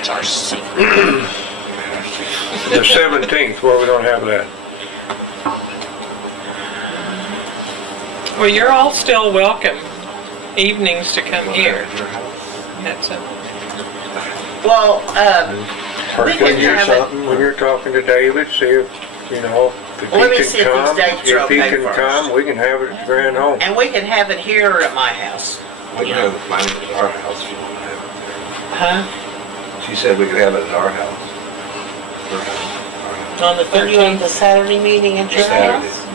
It's our secret. The 17th, where we don't have that. Well, you're all still welcome evenings to come here. That's a, Well, we Hurricane can or have it. something? When you're talking to David, see if, if Let me he see can if come. these dates are If he okay can first. come, we can have it at Grand Home. And we can have it here or at my house. We can have it planning at our house if you want to have it Huh? there. She said we could have it at our house. Her house, on the Or you want 13th. the Saturday meeting at your Saturday. house?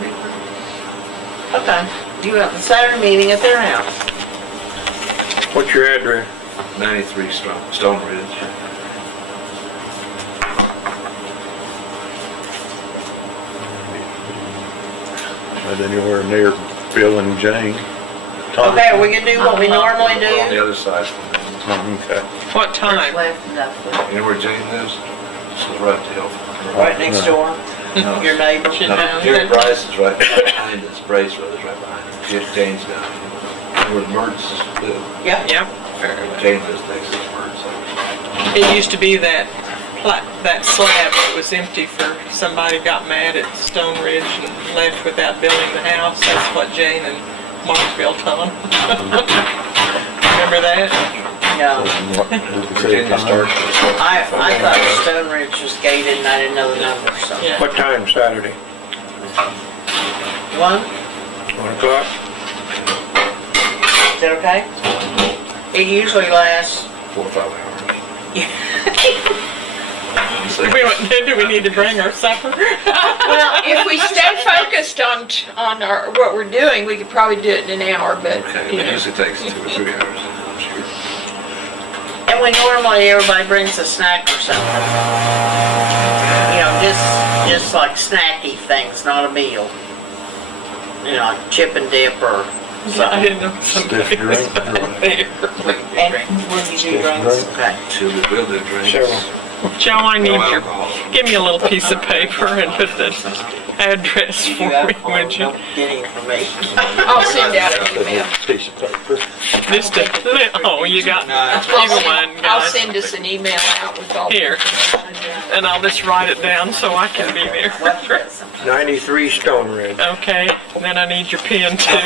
Okay. You want the Saturday meeting at their house? What's your address? 93 Stone Ridge. But anywhere near Bill and Jane. Okay, are we gonna do what we normally We're on the do? other side. Okay. What time? You know where Jane lives? This is right up the hill. Right next door? No. Your neighbor? Should No, know. Jerry Bryce is right behind us. Brace Brothers right behind us. Jane's down here. Where the Mertz live. Yep. Yep. Jane lives next to the Mertz. It used to be that that slab that was empty for somebody got mad at Stone Ridge and left without building the house. That's what Jane and Mark built on. Remember that? No. Virginia starts. I thought Stone Ridge was gated and I didn't know the number, so. Yeah. What time Saturday? 1? 1 o'clock? Is that okay? It usually lasts. 4 or 5 hours. Do we need to bring our supper? Well, If we stay focused on what we're doing, we could probably do it in an hour, but, Okay, you it know. usually takes 2 or 3 hours, I'm sure. And we normally, everybody brings a snack or something. You know, just like snacky things, not a meal. You know, like chip and dip or I something. didn't know somebody was drink. out there. And when you do drinks, okay. We'll do drinks. Several. Joe, I need No your, alcohol. give me a little piece of paper and put the address for me, would you? Don't get any from me. I'll send out an email. Piece of paper. Just a, oh, you got, you one, I'll guys. send us an email out with all. Here, and I'll just write it down so I can be there. What is? 93 Stone Ridge. Okay, then I need your pen too.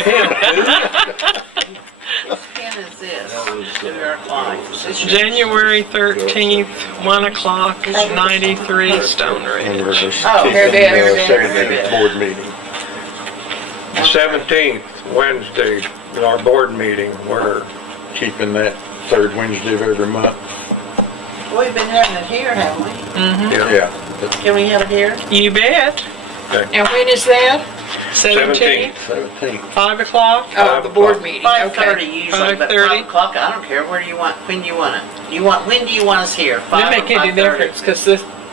Whose pen is this? Do our life. It's just- January 13th, 1 o'clock, 93 Stone Ridge. Oh, here it is. Second board meeting. The 17th, Wednesday, our board meeting, we're Keeping that third Wednesday of every month. We've been having it here, haven't we? Yeah. Can we have it here? You bet. And when is that? 17th, 17th. 5 o'clock. Oh, the board meeting, 5:30 okay. usually, but 5:30. 5 o'clock, I don't care. Where do you want, when do you want it? When do you want us here? 5 Didn't or make any 5:30? difference, because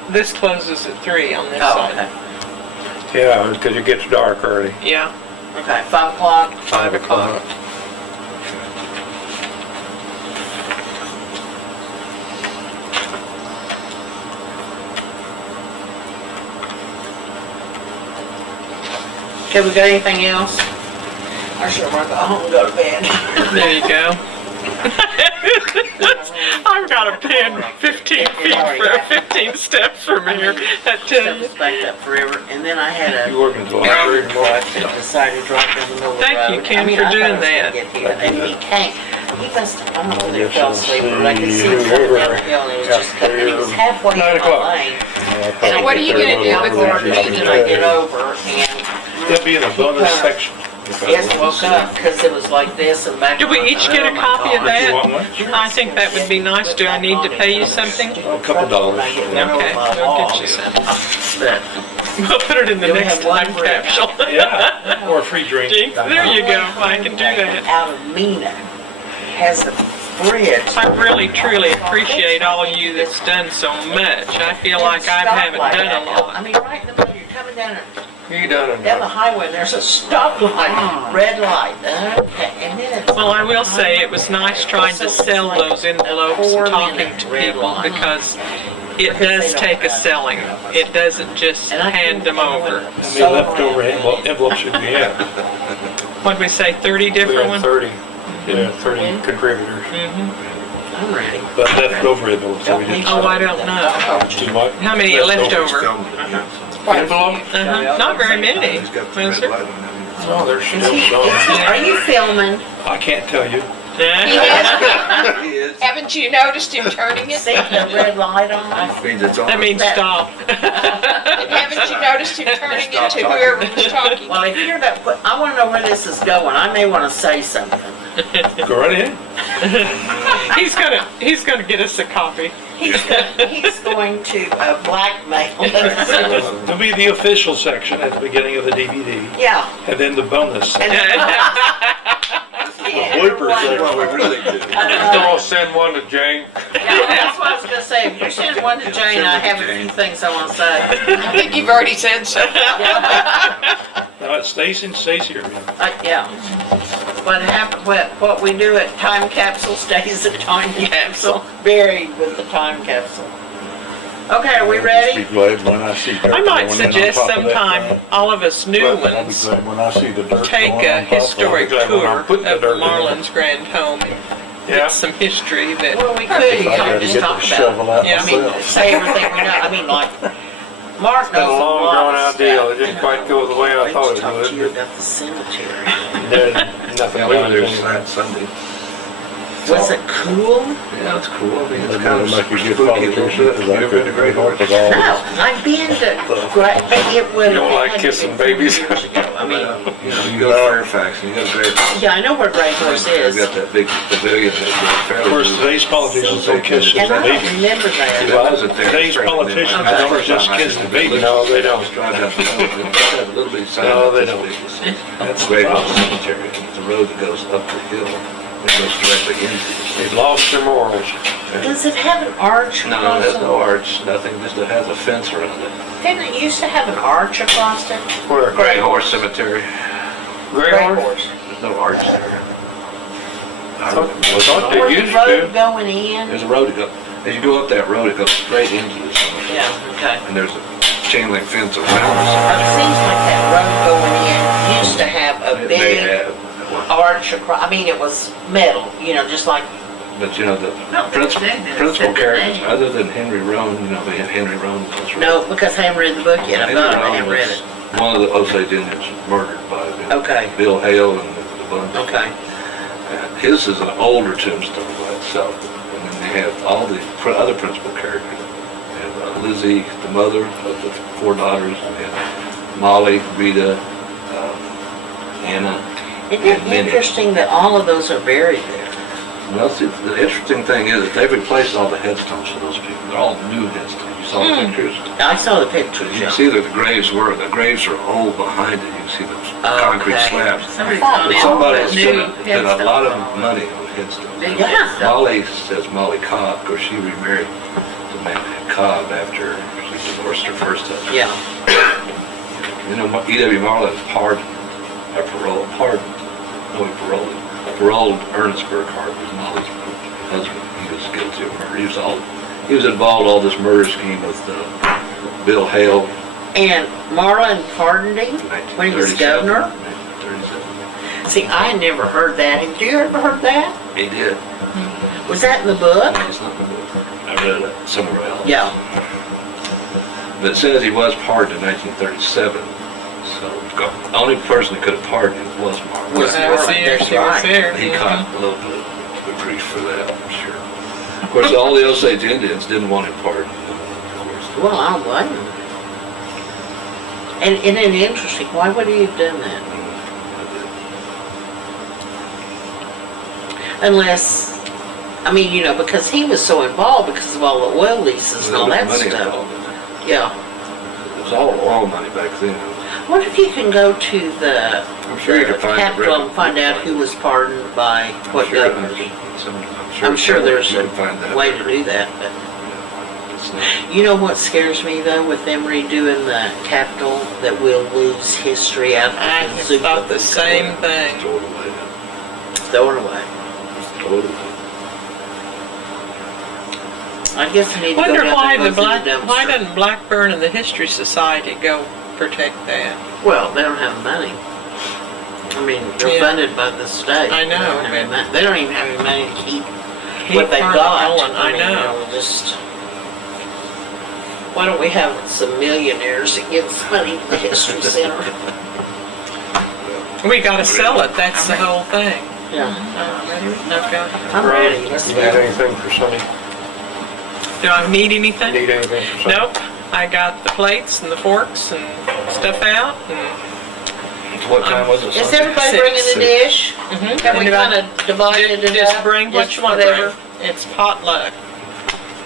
this closes at 3 on this Oh, side. okay. Yeah, because it gets dark early. Yeah, Okay, 5 o'clock. 5 o'clock. Okay, we got anything else? I sure want to go home and go to bed. There you go. I've got a pin 15 feet, 15 steps from here. That tells Stuff you. was backed up forever, and then I had a You working at the library tomorrow? that decided to drive down the middle of the road. Thank you, Ken, I mean, for I thought doing I was gonna that. get here, and he came. He must, I don't know whether he Yes, fell I'll asleep, but I could see see him you coming down over the hill, and he was just after coming, he was halfway 9 in my o'clock. lane. So what are you gonna do with Board your meeting, I get over, and It'll be in a bonus section. yes, woke up, because it was like this and back. Do we each get a copy of that? You want one? I think that would be nice. Do I need to pay you something? A couple dollars. Okay, we'll get you some. But We'll put it in the You'll next have one time breath. capsule. Yeah, or a free drink. Jinx, there you go. I can do that. out of Mina has a bridge. I really, truly appreciate all you that's done so much. I feel like I haven't done a I lot. mean, right in the middle, you're coming down You done down the it. highway, and there's a stoplight, red light, okay, and then it's. Well, I will say it was nice trying to sell those envelopes and talking to people because it does take a selling. It doesn't just hand them over. How many leftover envelopes should we have? What'd we say, 30 We different have ones? 30. Yeah, 30 contributors. I'm ready. But leftover envelopes, so we didn't. Oh, I don't know. Do what? How many are left over? Envelope? Not very many. Was there? Oh, there's still some. Are you filming? I can't tell you. He has been. Haven't you noticed him turning it? See the red light on? That means stop. Haven't you noticed him turning it to whoever was talking? Well, if you're that, I want to know where this is going. I may want to say something. Go right ahead. He's gonna get us a copy. He's going to blackmail us. It'll be the official section at the beginning of the DVD, Yeah. and then the bonus. And Blooper section, we really do. I'll send one to Jane. Yeah, that's what I was gonna say. If you send one to Jane, I have a few things I want to say. I think you've already said so. No, it's Stacy and Stacy are here. Yeah. What we do at time capsule stays at time capsule, buried with the time capsule. Okay, are we Be ready? glad when I see dirt I might going in on suggest top of that sometime thing. all of us new I'll be ones glad when I see the dirt take going a on top of it. historic glad when I'm tour putting the of dirt in. Marland's grand home and Yeah. get some history that, Well, we could, I you know, gotta just get talk the about shovel out Yeah, I mean, myself. say everything we know. I mean, like, Mark It's been knows a a long, lot drawn of out stuff. deal. It didn't quite go the way I Wait thought to talk to it you would, about the cemetery. but there's nothing we can do. Sunday. Was it cool? Yeah, it's cool. I mean, it's It's kind of make you get spooky. politician, because I You've been to couldn't Great keep up Horse? with all No, this. I've been to, but it would. You don't like kissing babies? I mean, You know, you go to Fairfax and you go to Great Horse. yeah, I know where Great Horse is. They've got that big pavilion. Of course, today's politicians don't kiss And I don't babies. remember that. I wasn't there. Today's politicians don't just kiss the babies. No, they don't. Drive down the road, they have a little bitty sign. No, they that don't. says, That's the Great Horse problem. Cemetery. It's a road that goes up the hill. It goes directly into the They've lost their morals. Does it have an arch No, across there's it? no arch, nothing, just it has a fence around it. Didn't it used to have an arch across it? Where? Great Horse Cemetery, Great Horse? there's no arch there. I thought they Where's used the road to. going in? There's a road that goes, as you go up that road, it goes straight into the cemetery. Yeah, okay. And there's a chain link fence around It seems like that road going in used to have a it. It may big have, arch across, I mean, it was metal, you know, just like, but you know, the No, principal, they did. principal It's characters, the name. other than Henry Roan, you know, they had Henry Roan. was right. no, because I haven't read the book yet. I've got it, I haven't read it. One of the Osage Indians murdered by Okay. Bill Hale and the bunch. Okay. And his is an older tombstone by itself. And then they have all the other principal characters. They have Lizzie, the mother of the 4 daughters, and Molly, Rita, Anna, Isn't and it Minnie. interesting that all of those are buried there? Well, see, the interesting thing is that they've replaced all the headstones for those people. They're all new headstones. You saw the pictures? I saw the pictures, You yeah. can see that the graves are old behind it. You can see those concrete Okay. slabs. Somebody thought told me Somebody all has the new spent a lot of headstones. money on headstones. Big Yeah. headstones. Molly says Molly Cobb, of course, she remarried the man named Cobb after she divorced her first husband. Yeah. You know, E.W. Marland pardoned Ernest Burkhardt, was Molly's husband. He was guilty of murder. He was involved in all this murder scheme with Bill Hale. And Marland pardoned him in when he was 1937. governor? 1937. See, I never heard that. Have you ever heard that? He did. Was that in the book? It's not in the book. I read it somewhere else. Yeah. But it says he was pardoned in 1937. So the only person that could have pardoned him was Marland. Was I was Marland, there, that's she was right. there. He caught a little bit of grief for that, I'm sure. Of course, all the Osage Indians didn't want him pardoned. Of course. Well, I don't blame him. And isn't it interesting? Why would he have done that? Unless, I mean, you know, because he was so involved because of all the oil leases and all There that was money stuff. involved in it. Yeah. It was all oil money back then. I wonder if you can go to the I'm sure you can find the Capitol record. and find out who was pardoned by what I'm sure governors. I'm I'm sure there's you a can find that. way to do that, but It's not. you know what scares me though with them redoing the Capitol, that we'll lose history out I of the have soup thought of the it. same thing. Totally. Throw it away. Totally. I guess we need to go Wonder down why there and the go through Black, why dumpster. doesn't Blackburn and the History Society go protect that? Well, they don't have money. I mean, they're Yeah. funded by the state. I know, They don't have any but- mon- They don't even have any money to keep Keep what they've part got. going, I mean, know. they'll just, why don't we have some millionaires that give us money to the History Center? We gotta sell it, that's the whole thing. Yeah, Okay. I'm ready. Let's Need go. anything for Sonny? Do I need anything? Need anything for Sonny? Nope. I got the plates and the forks and stuff out and What time was it? Is Sunday? everybody Six. bringing a dish? Can we And kind of divide it just up? bring what Just you want to whatever? bring. It's potluck.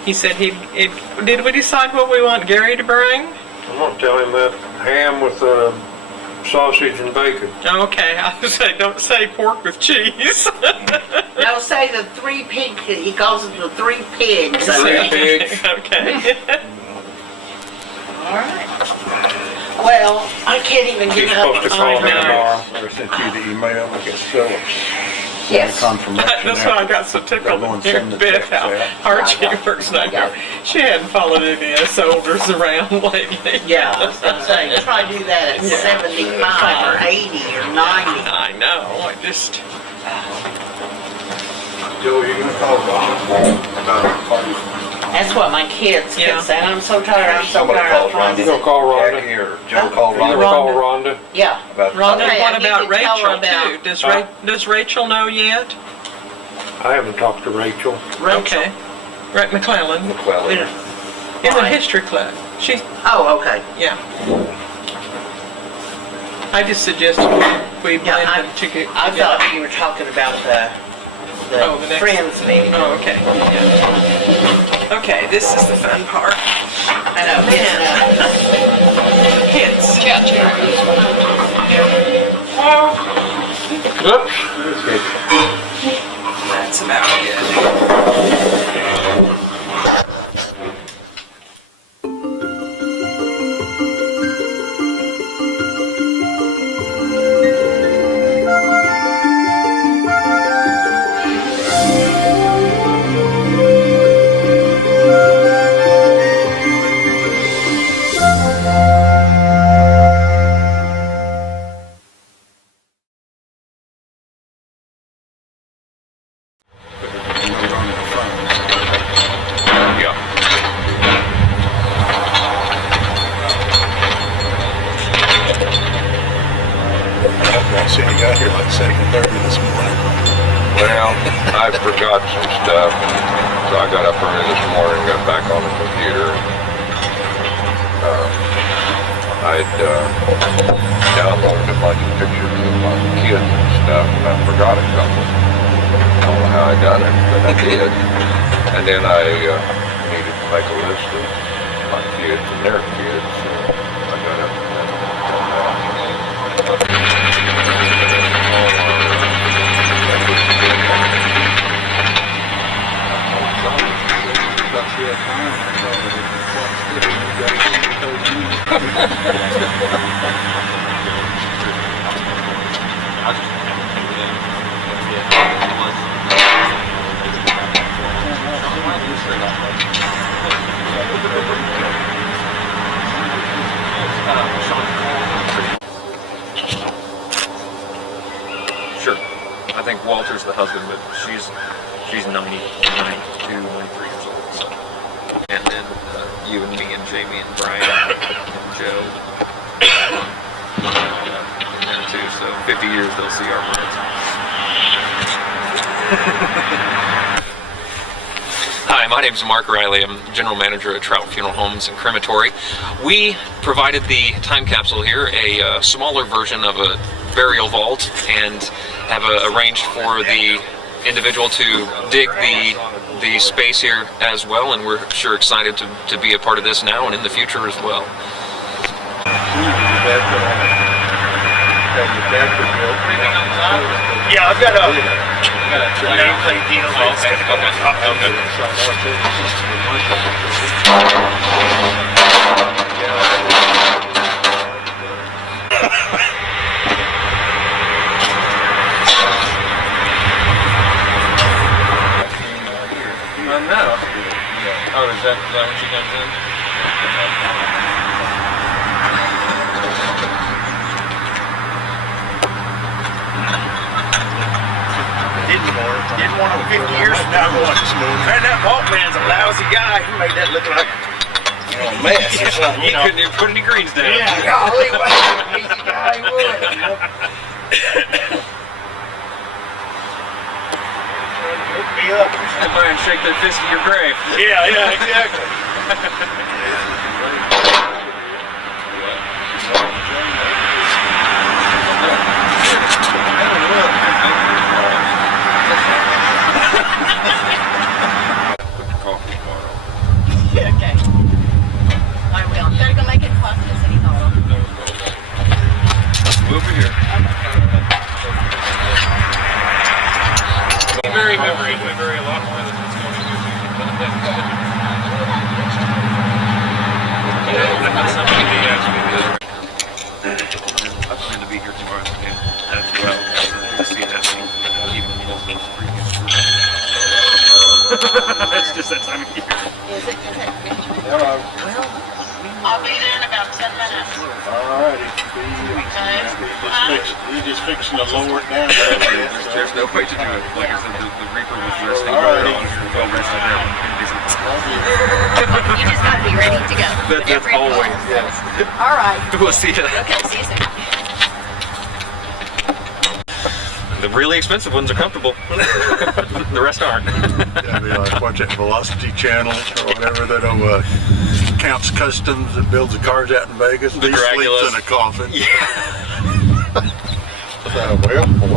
He said did we decide what we want Gary to bring? I'm gonna tell him that ham with sausage and bacon. Okay, I was say don't say pork with cheese. No, say the 3 pig, he calls it the 3 pigs. Three pigs. Okay. All right. Well, I can't even He's get supposed to up. call me know. tomorrow. I sent you the email, I guess Phillips. Yes. Confirmation. That's why I got so tickled Go and here, send the Beth, checks how out. hard she works down here. She hadn't followed any of us elders around lately. Yeah, I was gonna say, try to do that at Yeah. 75 or 80 or 90. I know, I just, Joe, are you gonna call Ron? That's what my kids Yeah. kept saying, I'm so tired, I'm so Somebody tired. called I'm trying You to-" gonna call Rhonda? Jackie or Joe called You gonna Ron call Rhonda? Yeah, about Rhonda, Okay, I what need about to tell her Rachel about- too? Does Rachel know yet? I haven't talked to Rachel. Rachel. Okay. Right, McClellan, We McClellan. don't- in the Why? history club. She, Oh, okay. yeah. I just suggested we Yeah, blend I- them together. I thought you were talking about Oh, the the next- Friends meeting. Oh, okay. Yeah. Okay, this is the fun part. I know, Hits. That's about it. I said you got here like 7:30 this morning. Well, I forgot some stuff, so I got up early this morning and got back on the computer. I'd downloaded a bunch of pictures of my kids and stuff, and I forgot a couple. I don't know how I got it, but I did. And then I needed to make a list of my kids and their kids, so I got up and done that. Sure. I think Walter's the husband, but she's 92, 93 years old. So. And then you and me and Jamie and Brian and Joe. And them too. So 50 years they'll see our kids. Hi, my name is Mark Riley. I'm General Manager at Trout Funeral Homes and Crematory. We provided the time capsule here, a smaller version of a burial vault, and have arranged for the individual to dig the space here as well, and we're sure excited to be a part of this now and in the future as well. Yeah, I've got a nameplate deal. Oh, is that when she comes in? Didn't want him 50 years from now going, man, that vault man's a lousy guy. He made that look like a mess or something. He couldn't even put any greens down. Yeah, golly, what a easy guy he would. Come by and shake their fist at your grave. Yeah, exactly. Okay. I will. Gotta go make it cost us any more. Over here. Very memory. We bury a lot more than what's going on here. I plan to be here tomorrow as well. To see it happening. Even in those freaking. It's just that time of year. Is it? Hello. Well, I'll be there in about 10 minutes. All righty. He's just fixing to lower it down. There's no way to do it. Like I said, the Reaper was resting well rested there. You just gotta be ready to go. That's always. All right. We'll see you. Okay, see you soon. The really expensive ones are comfortable. The rest aren't. Yeah, they like watch that Velocity channel or whatever that Counts Customs that builds the cars out in Vegas. The He sleeps Dragulas. in a coffin. Well,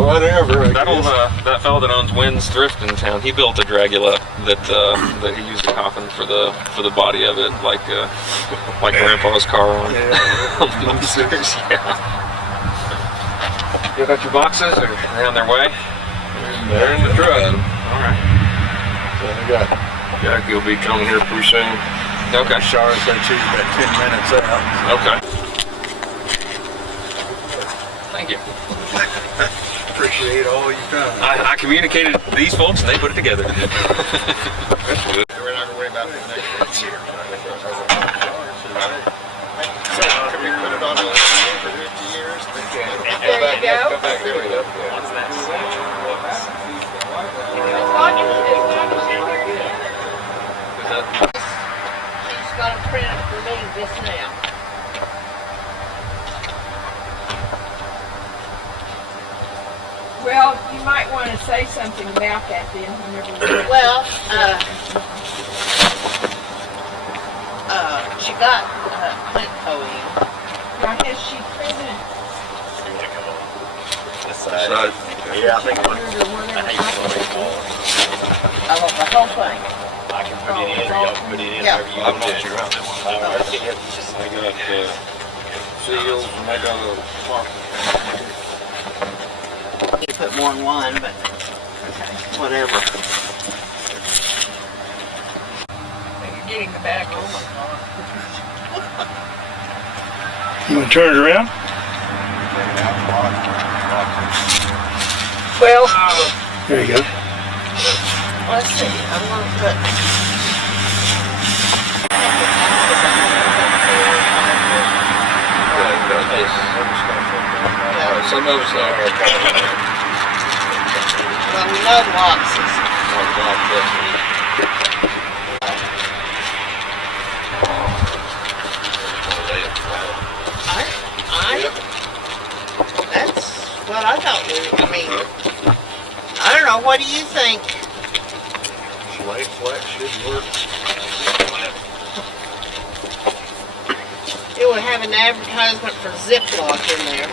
whatever. That fellow that owns Wynn's Thrift in town, he built a Dragula that he used a coffin for the body of it, like Grandpa's car on Monsters. Yeah. You got your boxes, or they're on their way? They're in the truck. All right. So I got Jackie will be coming here pretty soon. Okay. Charlotte said she's about 10 minutes out. Okay. Thank you. Appreciate all you've done. I communicated these folks, and they put it together. That's good. We're not going to worry about it next year. Can we put it on the list for 50 years? There you go. She's got them printed for me just now. Well, you might want to say something about that then, whenever. Well, she got Clintco in. Now, has she printed? So, yeah, I think one. I want the whole thing. I can put it in, or y'all can put it in. Yeah. Whatever you I'm want not to. sure how that one. I got seals and I got a marker. You put more than one, but whatever. You're getting the back. You want to turn it around? Well, There you go. Let's see, I'm gonna put. Some of us are. Well, we know lots is. That's what I thought I mean, I don't know, what do you think? Lay flat should work. It would have an advertisement for Ziploc in there.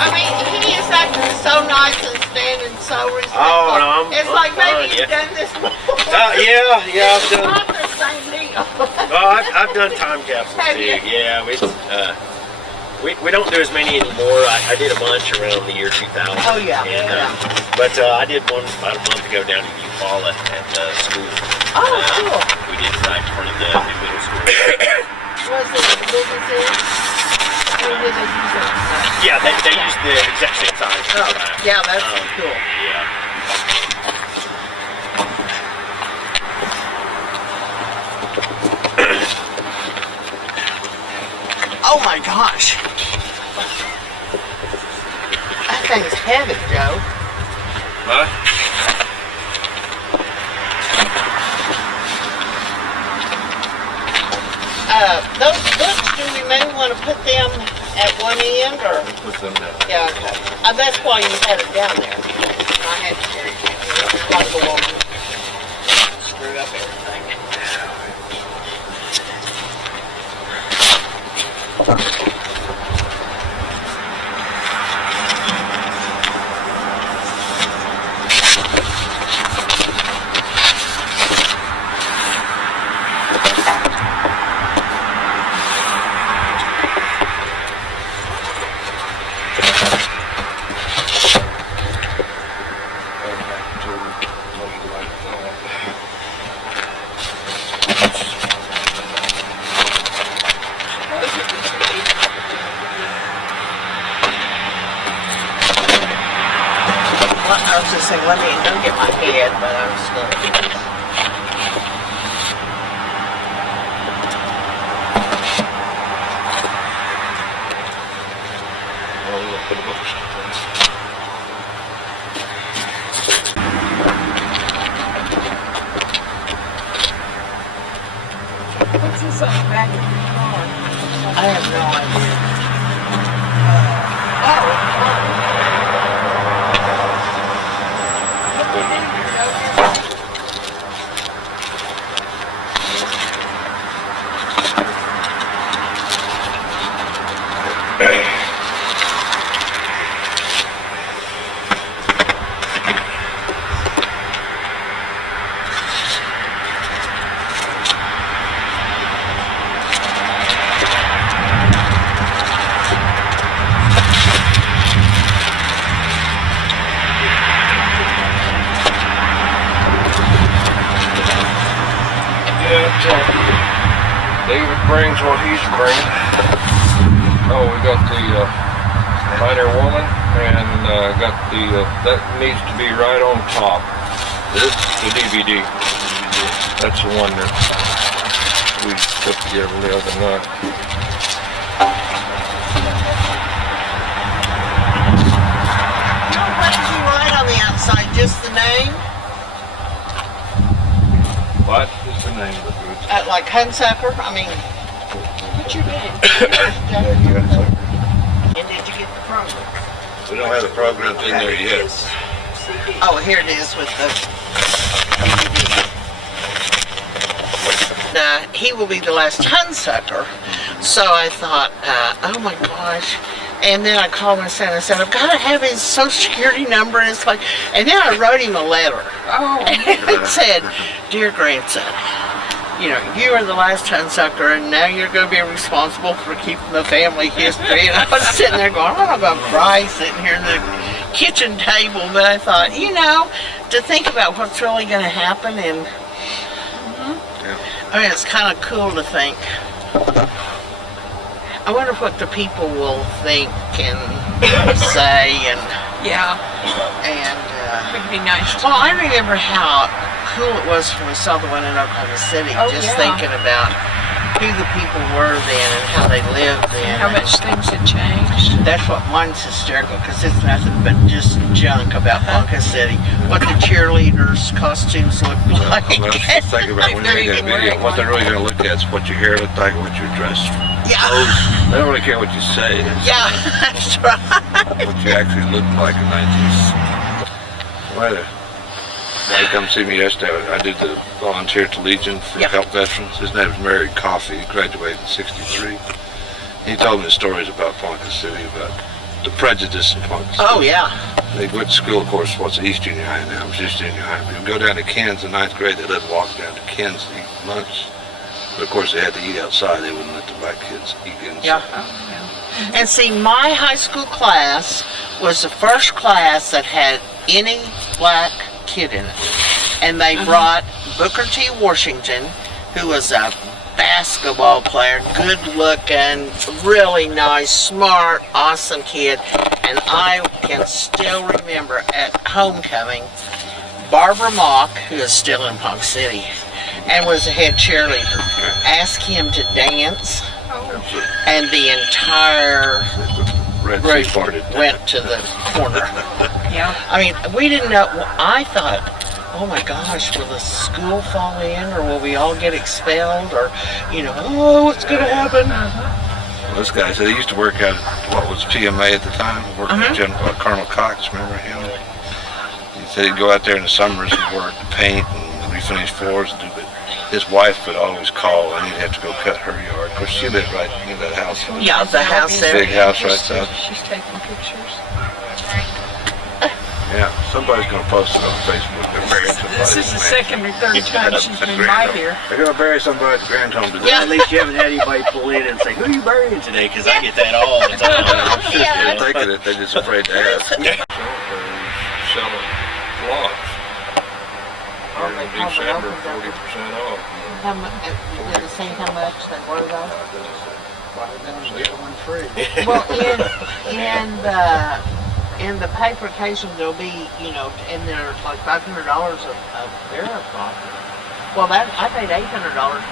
I mean, he is acting so nice and standing so respectful. Oh, no, it's I'm like fine, maybe you've yeah. done this before. Yeah, I've It's done. not the same deal. Oh, I've done time capsules Have too. you? Yeah, we don't do as many anymore. I did a bunch around the year 2000. Oh, yeah. And, Yeah. But I did one about a month ago down in Eufaula at school. Oh, cool. We did right in front of the new middle school. Was it the businesses? Or did they use it? Yeah, they used the exact same size. Oh, yeah, that's cool. Yeah. Oh my gosh. That thing's heavy, Joe. Huh? Those books, do we maybe want to put them at one end or? Put them down. Yeah, okay. That's why you had it down there. I had to carry it like a woman. Screw up everything. I was just saying, let me don't get my head, but I'm just gonna. what's this on the back of your car? I have no idea. Oh. David brings what he's bringing. Oh, we got the minor woman and got the, that needs to be right on top. This, the DVD. That's the one that we put together the other night. What did you write on the outside? Just the name? What is the name of the food? Like Hunsucker? I mean, What's your name? any We don't have the programs in there yet. Oh, here it is with the He Will Be the Last Hunsucker. So I thought, oh my gosh. And then I called my son and said, I've got to have his social security number. And it's like, and then I wrote him a letter. Oh. And it said, dear grandson, you know, you are the last hunsucker, and now you're going to be responsible for keeping the family history. And I was sitting there going, I'm going to cry sitting here in the kitchen table. But I thought, you know, to think about what's really going to happen. And I mean, it's kind of cool to think. I wonder what the people will think and say, and Would be nice. well, I remember how cool it was when we saw the one in Oklahoma City. Just thinking about who the people were then and how they lived then. How much things had changed. That's what mine's hysterical, because it's nothing but just junk about Ponca City. What the cheerleaders' costumes look like. Well, let's think about when you make that video. What they're really going to look at is what your hair looked like, what you're dressed. Yeah. They don't really care what you say. It's Yeah, that's right. what you actually looked like in 1960. Well, they come see me yesterday. I did the volunteer to Legion for help veterans. His name is Mary Coffey. He graduated in '63. He told me the stories about Ponca City, about the prejudice in Ponca City. Oh, yeah. They went to school, of course, what's East Junior High now. It was East Junior High. But you go down to Ken's in 9th grade, they let them walk down to Ken's to eat lunch. But of course, they had to eat outside. They wouldn't let the black kids eat inside. Yeah. And see, my high school class was the first class that had any black kid in it. And they brought Booker T. Washington, who was a basketball player, good looking, really nice, smart, awesome kid. And I can still remember at homecoming, Barbara Mock, who is still in Ponca City, and was the head cheerleader, asked him to dance, and the entire Red group Sea parted. went to the corner. Yeah. I mean, we didn't know. I thought, oh my gosh, will the school fall in, or will we all get expelled, or, you know, oh, what's going to happen? Well, this guy said he used to work at what was PMA at the time, worked with Colonel Cox, remember him? He said he'd go out there in the summers and work, paint and refinish floors and do it. His wife would always call, and he'd have to go cut her yard. Of course, she lived right in that house. Yeah, the house there. Big house right there. She's taking pictures. Yeah, somebody's going to post it on Facebook. They're burying somebody. This is the second or third time she's been by here. They're going to bury somebody at the Grand Home today. At least you haven't had anybody pull in and say, who are you burying today? Because I get that all the time. They're thinking it, they're just afraid to ask. Selling lots. Here in December, 40% off. How much, did it say how much they were though? Well, in the paper occasions there'll be, you know, and there's like $500 of burial cost. Well, that I paid $800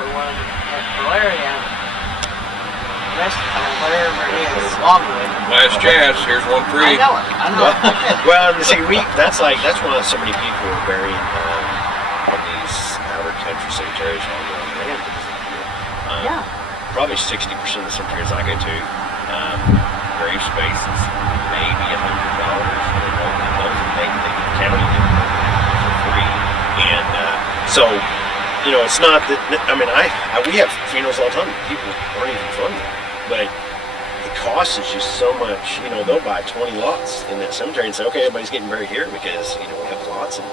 for one at Valeria. Whatever it is, Longwood. Last chance, here's one free. I know it. I know it. Well, see, that's why so many people are burying on these outer country cemeteries all around land. Yeah. Probably 60% of the cemeteries I go to, grave space is maybe $100. They county for free, and so you know it's not that. I mean, we have funerals all the time. People aren't even from there, but the cost is just so much. You know, they'll buy 20 lots in that cemetery and say, okay, everybody's getting buried here because you know we have lots and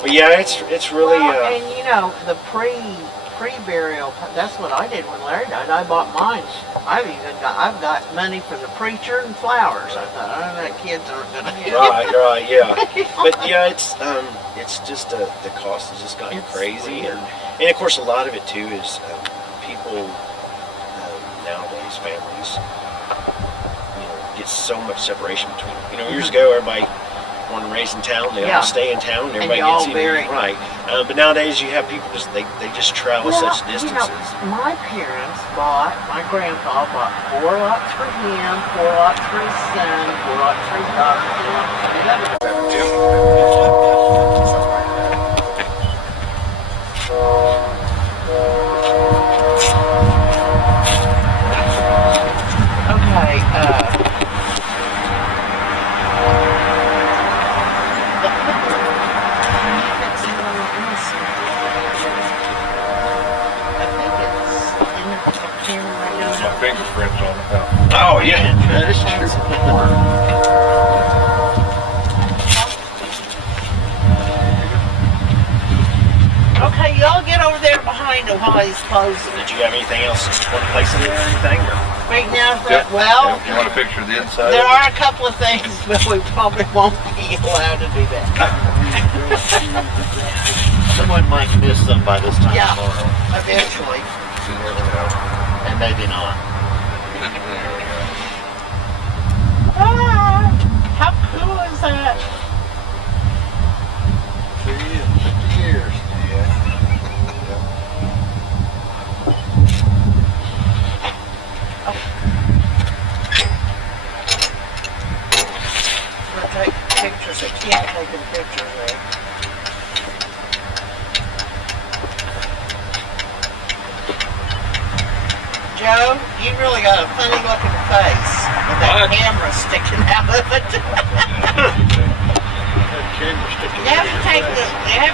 but yeah, it's really. Well, and you know the pre-burial. That's what I did when Larry died. I bought mine. I've got money for the preacher and flowers. I thought, oh, that kids aren't gonna get it. Right, yeah. But yeah, it's just the cost has just gotten crazy, and of course a lot of it too is people nowadays families, you know, get so much separation between them. You know, years ago everybody born and raised in town, they all stay in town, and everybody gets even right. But nowadays you have people just they just travel such distances. You know, my grandpa bought 4 lots for him, 4 lots for his son, 4 lots for his daughter, 4 lots for the other. Okay, my fingerprints on the house. Oh, yeah, that is true. Okay, y'all get over there behind him while he's closing. Did you have anything else to put in place in there or anything? Or? Right now, Yep. well, You want a picture of the inside? there are a couple of things, but we probably won't be allowed to do that. Someone might miss them by this time Yeah. tomorrow. Eventually. You never know. And maybe not. Ah, how cool is that? 50 years. We'll take pictures. I can't take the pictures there. Joe, you really got a funny looking face with that camera sticking out of it. You have to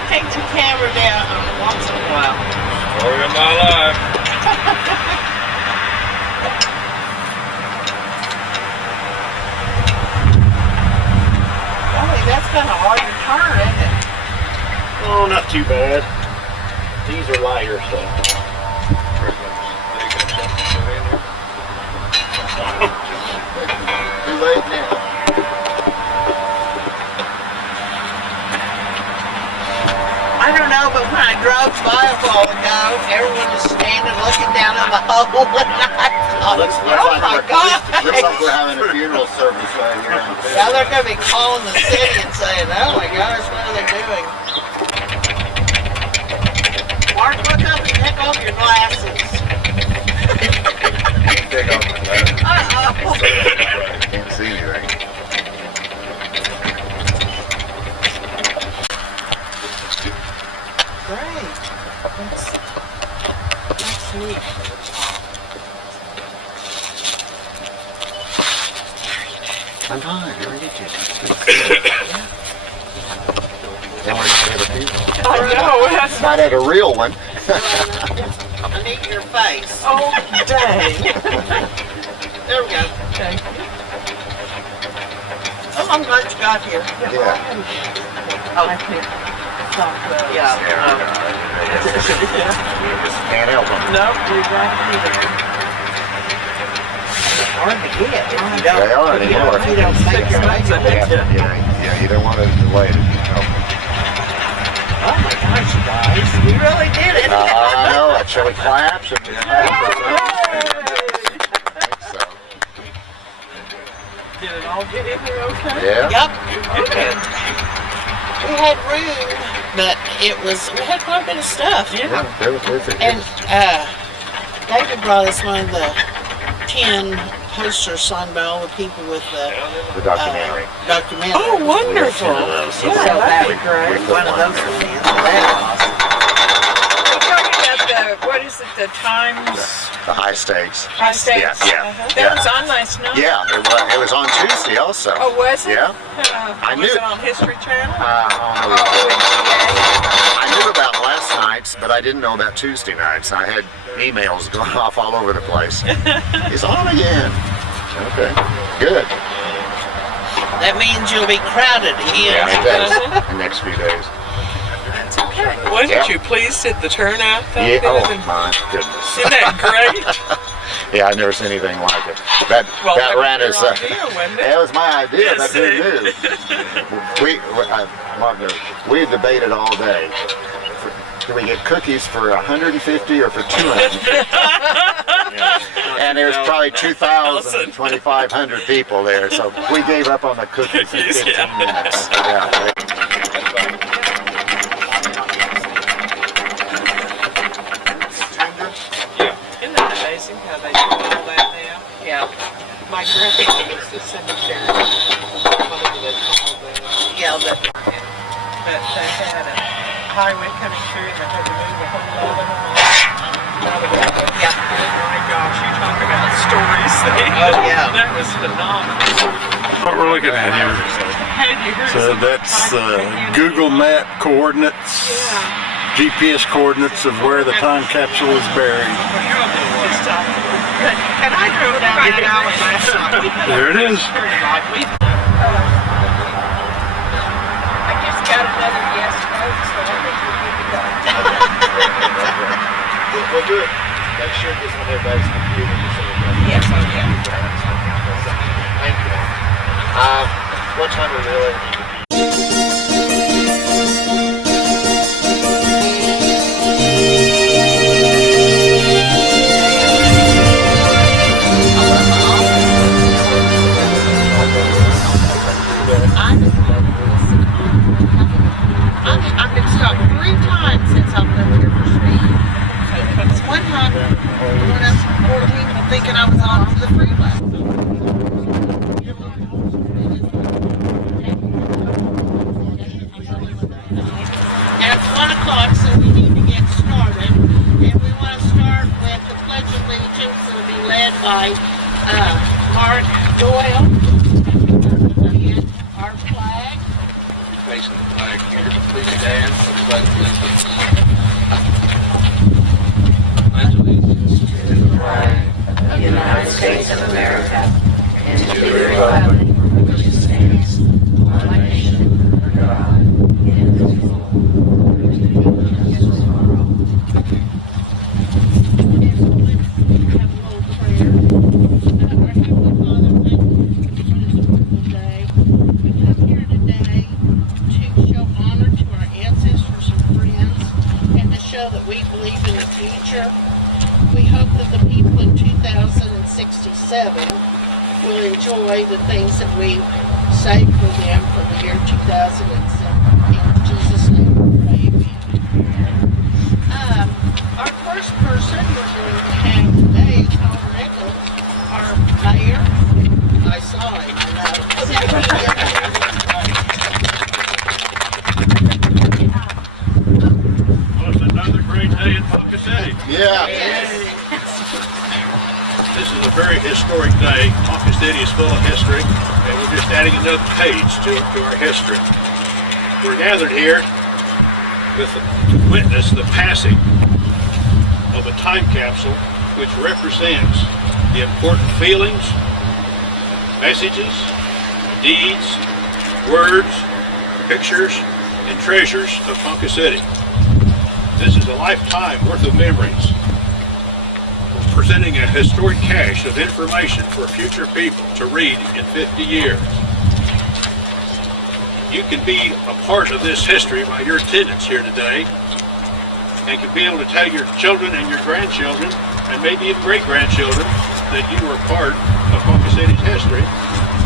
take the camera down once in a while. Story of my life. Golly, that's kind of hard to turn, isn't it? Oh, not too bad. These are lighter, so. Too late now. I don't know, but when I drove by a while ago, everyone was standing looking down in the hole, and I thought, oh my God! Looks like we're having a funeral service right here. Now they're going to be calling the city and saying, oh my gosh, what are they doing? Mark, look up and take off your glasses. Take off my glasses. Uh-oh. Can't see anything. Great. That's neat. I'm fine. How are you kidding? I know, that's Not at a real one. I need your face. oh dang. There we go. Okay. Oh, I'm glad you got here. Yeah. Oh, I can't stop that. yeah. You just can't help them. No, you're right either. Hard to get if you don't. They are anymore. If you don't make your face. Yeah, you don't want to delay it if you help them. Oh my gosh, you guys, we really did it. I know, shall we clap? Shall we clap? So, Did it all get in here okay? yeah. Yep. Okay. We had room, but we had quite a bit of stuff. Yeah. There was it. And David brought us one of the 10 posters signed by all the people with the The documentary. documentary. Oh, wonderful. So Yeah, that that'd be great. one of those went in. So that We're talking about what is it, the Times The high stakes. High Stakes? Yeah, That was on last night? Yeah, it was on Tuesday also. Oh, was it? Yeah. I Was knew- it on History Channel? I knew about last night's, but I didn't know about Tuesday nights. I had emails going off all over the place. It's on again. Okay, good. That means you'll be crowded again. Yeah, it does. The next few days. That's okay. Wasn't Yeah. you pleased at the turnout though? Yeah. Oh Isn't my goodness. that great? Yeah, I've never seen anything like it. That Well, that that was ran your as idea, wasn't it? That was my idea, Yes, but who knew? We debated all day. Do we get cookies for 150 or for 200? And there's probably 2,000, 2,500 people there, so we gave up on the cookies in 15 minutes. Yeah. Isn't that amazing how they do all that now? Yeah. My grandfather was the cemetery. Whatever they call that. Yeah, but But they had a highway coming through and they had to move a whole lot of them out of the way. Yeah. Oh my gosh, you talk about stories. Oh, yeah. That was phenomenal. What we're looking at here. Had you heard So some that's type of Google Map coordinates, Yeah. GPS coordinates of where the time capsule is buried. Just, kind I drove down that alley last night. There it is. I just got another yes, no, so I think we're good to go. We'll do it. Make sure this on everybody's computer. Yes, I will. Thank you. What time are we really? I've been stopped 3 times since I've lived here for speed. One time, going up 14, thinking I was on the freeway. And it's 1 o'clock, so we need to get started. And we want to start with the Pledge of Allegiance that will be led by Mark Doyle. And our flag. Facing the flag here, please stand for the pledge of allegiance. Pledge allegiance to the flag of the United States of America and to the republic for which it stands, one nation, under God, indivisible, with liberty and justice for all. We hope that the people in 2067 will enjoy the things that we saved for them for the year 2007. In Jesus' name, amen. Our first person we're going to have today is Tom Rickles, our mayor. I saw him, I Well, it's another great day in Ponca City. Yeah. This is a very historic day. Ponca City is full of history, and we're just adding another page to our history. We're gathered here to witness the passing of a time capsule which represents the important feelings, messages, deeds, words, pictures, and treasures of Ponca City. This is a lifetime worth of memories, presenting a historic cache of information for future people to read in 50 years. You can be a part of this history by your attendance here today, and can be able to tell your children and your grandchildren, and maybe even great-grandchildren, that you were part of Ponca City's history,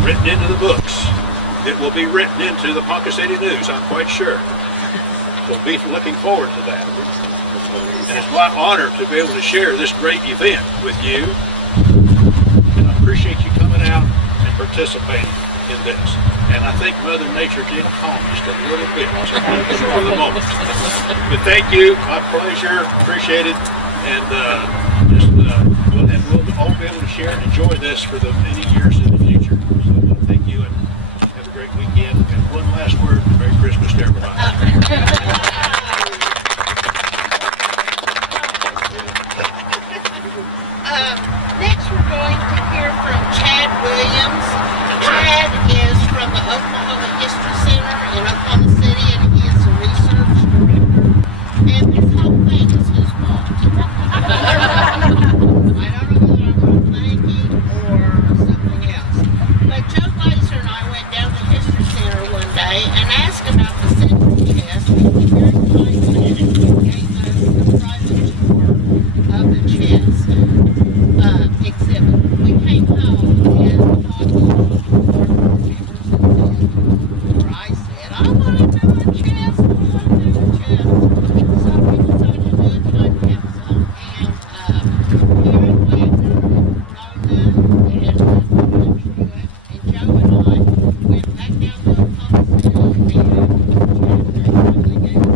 written into the books. It will be written into the Ponca City News, I'm quite sure. So be looking forward to that. And it's my honor to be able to share this great event with you. And I appreciate you coming out and participating in this. And I think Mother Nature did calm just a little bit for the moment. But thank you, my pleasure, appreciate it. And we'll all be able to share and enjoy this for the many years in the future. So thank you, and have a great weekend. And one last word, Merry Christmas to everybody. Next, we're going to hear from Chad Williams. Chad is from the Oklahoma History Center in Oklahoma City, and he is the research director. And this whole thing is his fault. I don't know whether I'm going to thank him or something else. But Joe Glazer and I went down to the History Center one day and asked about the century chest. Very kindly, and he gave us a private tour of the chest. Exhibit. We came home and talked to our board members where I said, I want to do a chest, I want to do a chest. So we decided to do a time capsule, and Karen Wagner and Rhonda and Truett and Joe and I went back down to Oklahoma City and Chad really gave us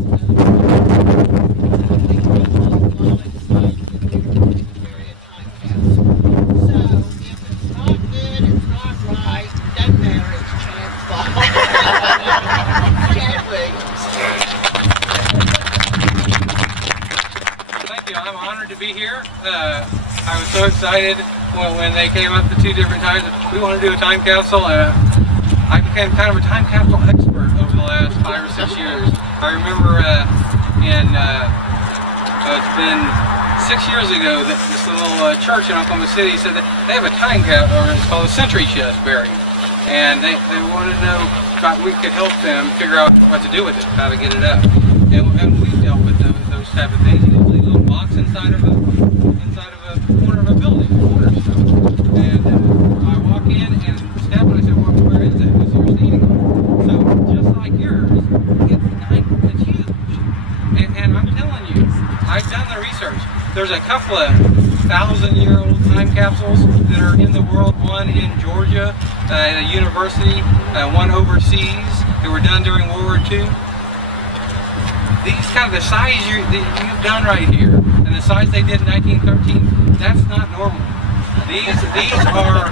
I was so excited when they came up the 2 different times, we want to do a time capsule. I became kind of a time capsule expert over the last 5 or 6 years. I remember it's been 6 years ago that this little church in Oklahoma City said that they have a time capsule, or it's called a century chest buried. And they wanted to know if we could help them figure out what to do with it, how to get it up. And we've dealt with those type of things. Usually a little box inside of a corner of a building, and I walk in and step and I say, well, where is it? Because you're standing on it. So just like yours, it's huge. And I'm telling you, I've done the research. There's a couple of 1,000-year-old time capsules that are in the world. One in Georgia at a university, one overseas that were done during World War II. These kind of the size you've done right here, and the size they did in 1913, that's not normal. These are,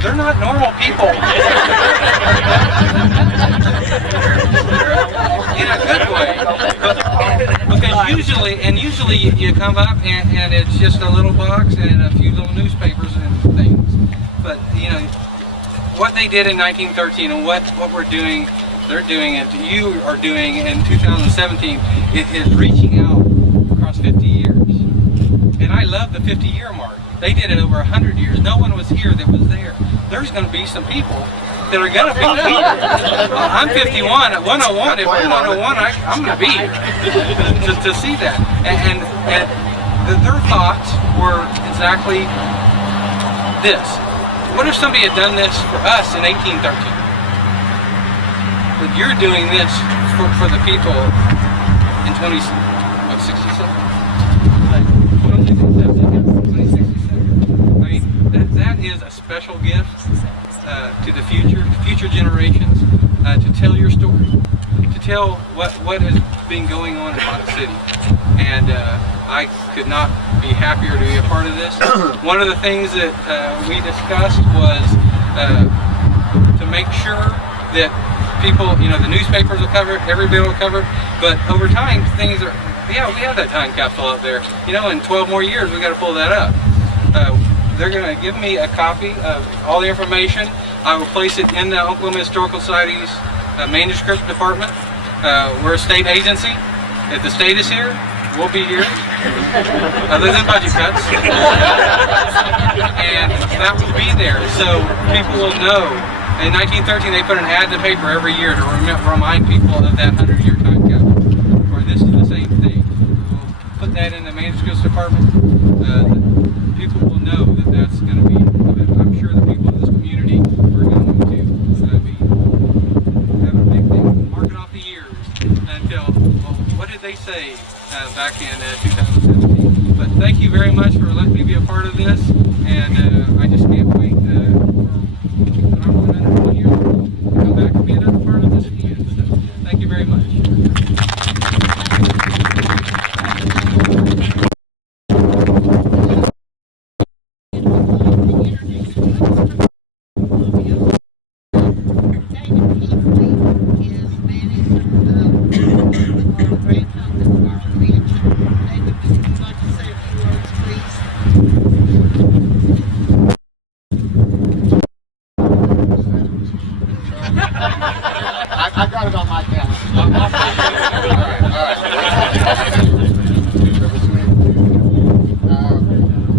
they're not normal people. In a good way. Because usually you come up and it's just a little box and a few little newspapers and things. But you know, what they did in 1913 and what we're doing, they're doing, and you are doing in 2017, it is reaching out across 50 years. And I love the 50-year mark. They did it over 100 years. No one was here that was there. There's going to be some people that are going to be here. I'm 51. At 101, if I'm 101, I'm going to be here to see that. And their thoughts were exactly this. What if somebody had done this for us in 1813? But you're doing this for the people in 2067? 2067. I mean, that is a special gift to the future generations, to tell your story, to tell what has been going on in Ponca City. And I could not be happier to be a part of this. One of the things that we discussed was to make sure that people, you know, the newspapers will cover it, every bit will cover it, but over time things are, yeah, we have that time capsule out there. You know, in 12 more years we got to pull that up. They're going to give me a copy of all the information. I will place it in the Oklahoma Historical Society's manuscript department. We're a state agency. If the state is here, we'll be here, other than budget cuts. And that will be there, so people will know. In 1913, they put an ad in the paper every year to remind people of that 100-year time capsule. Or this is the same thing. We'll put that in the manuscripts department. People will know that that's going to be. I'm sure the people in this community are going to be having a big thing, marking off the years until. Well, what did they say back in 2017? But thank you very much for letting me be a part of this, and I just can't wait for I want another 20 years to come back and be another part of this again. So thank you very much. I got it on my calendar.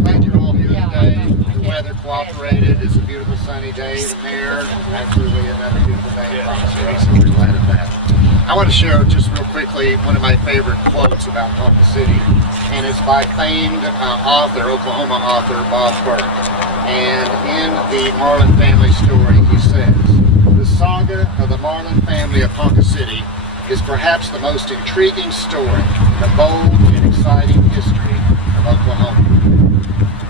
Glad you're all here today. The weather cooperated. It's a beautiful sunny day. The mayor, absolutely another beautiful day in Ponca City, so we're glad of that. I want to share just real quickly one of my favorite quotes about Ponca City, and it's by famed Oklahoma author Bob Burke. And in the Marland family story, he says, "The saga of the Marland family of Ponca City is perhaps the most intriguing story in the bold and exciting history of Oklahoma."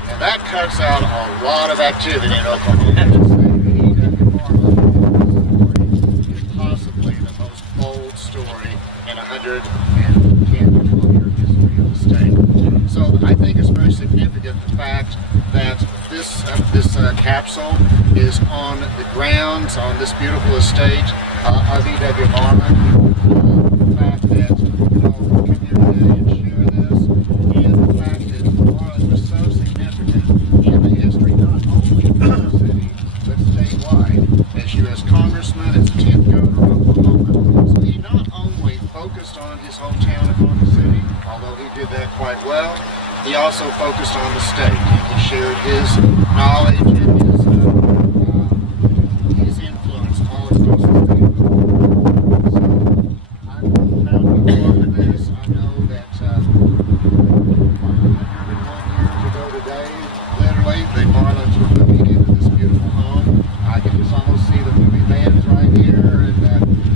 And that cuts out a lot of activity in Oklahoma. To say the E.W. Marland story is possibly the most bold story in 110-year history of the state. So I think it's very significant the fact that this capsule is on the grounds on this beautiful estate of E.W. Marland. The fact that we all come here today and share this, and the fact that Marland was so significant in the history also focused on the state. He shared his knowledge and his influence all across the state. So I'm proud to be part of this. I know that 101 years ago today, literally, the Marlands were moving into this beautiful home. I can just almost see the moving vans right here, and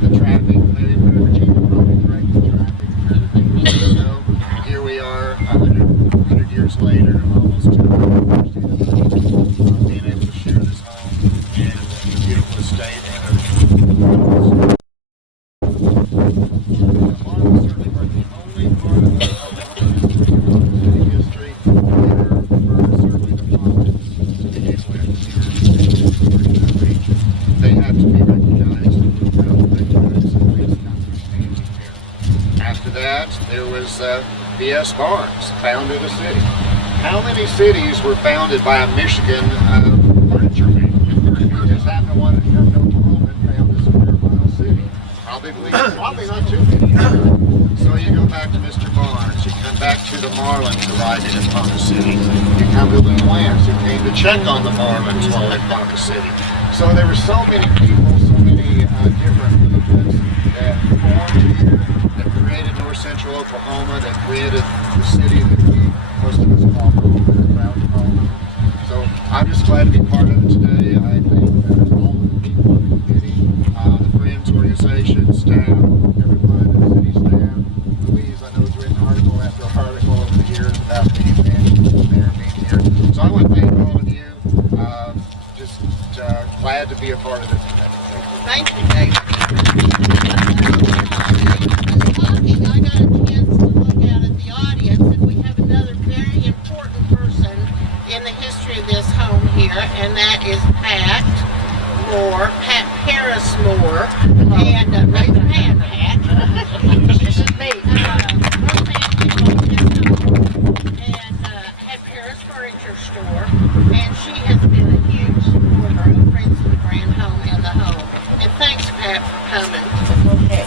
the traffic, maybe Virginia probably directing the traffic and everything. So here we are, 100 years later, almost 200 years being able to share this home and the beautiful estate and everything. Marland certainly were the only part of the city history where certainly the province to begin with they had to be recognized and we're proud to recognize and raise standing here. After that, there was B.S. Barnes founded a city. How many cities were founded by a Michigan furniture man? He just happened to want to come to Oklahoma and found this 100-mile city. Probably not too many. So you go back to Mr. Barnes, you come back to the Marlands arriving in Ponca City. You come to Lou Lance, who came to check on the Marlands while in Ponca City. So there were so many people, so many different movements that formed here, that created North Central Oklahoma, that created the city that most of us call home, and proud to call home. So I'm just glad to be part of it today. I thank all of the people in the committee, the Friends organization, staff, everyone, the city staff. Louise, I know, has written article after article over the years about me and the mayor being here. So I want to thank all of you. Just glad to be a part of it today. Thank you, David. I got a chance to look out at the audience, and we have another very important person in the history of this home here, and that is Pat Paris Moore. And raise your hand, Pat. This is me. And had Paris Furniture Store, and she has been a huge supporter of Friends of the Grand Home and the home. And thanks, Pat, for coming. Okay.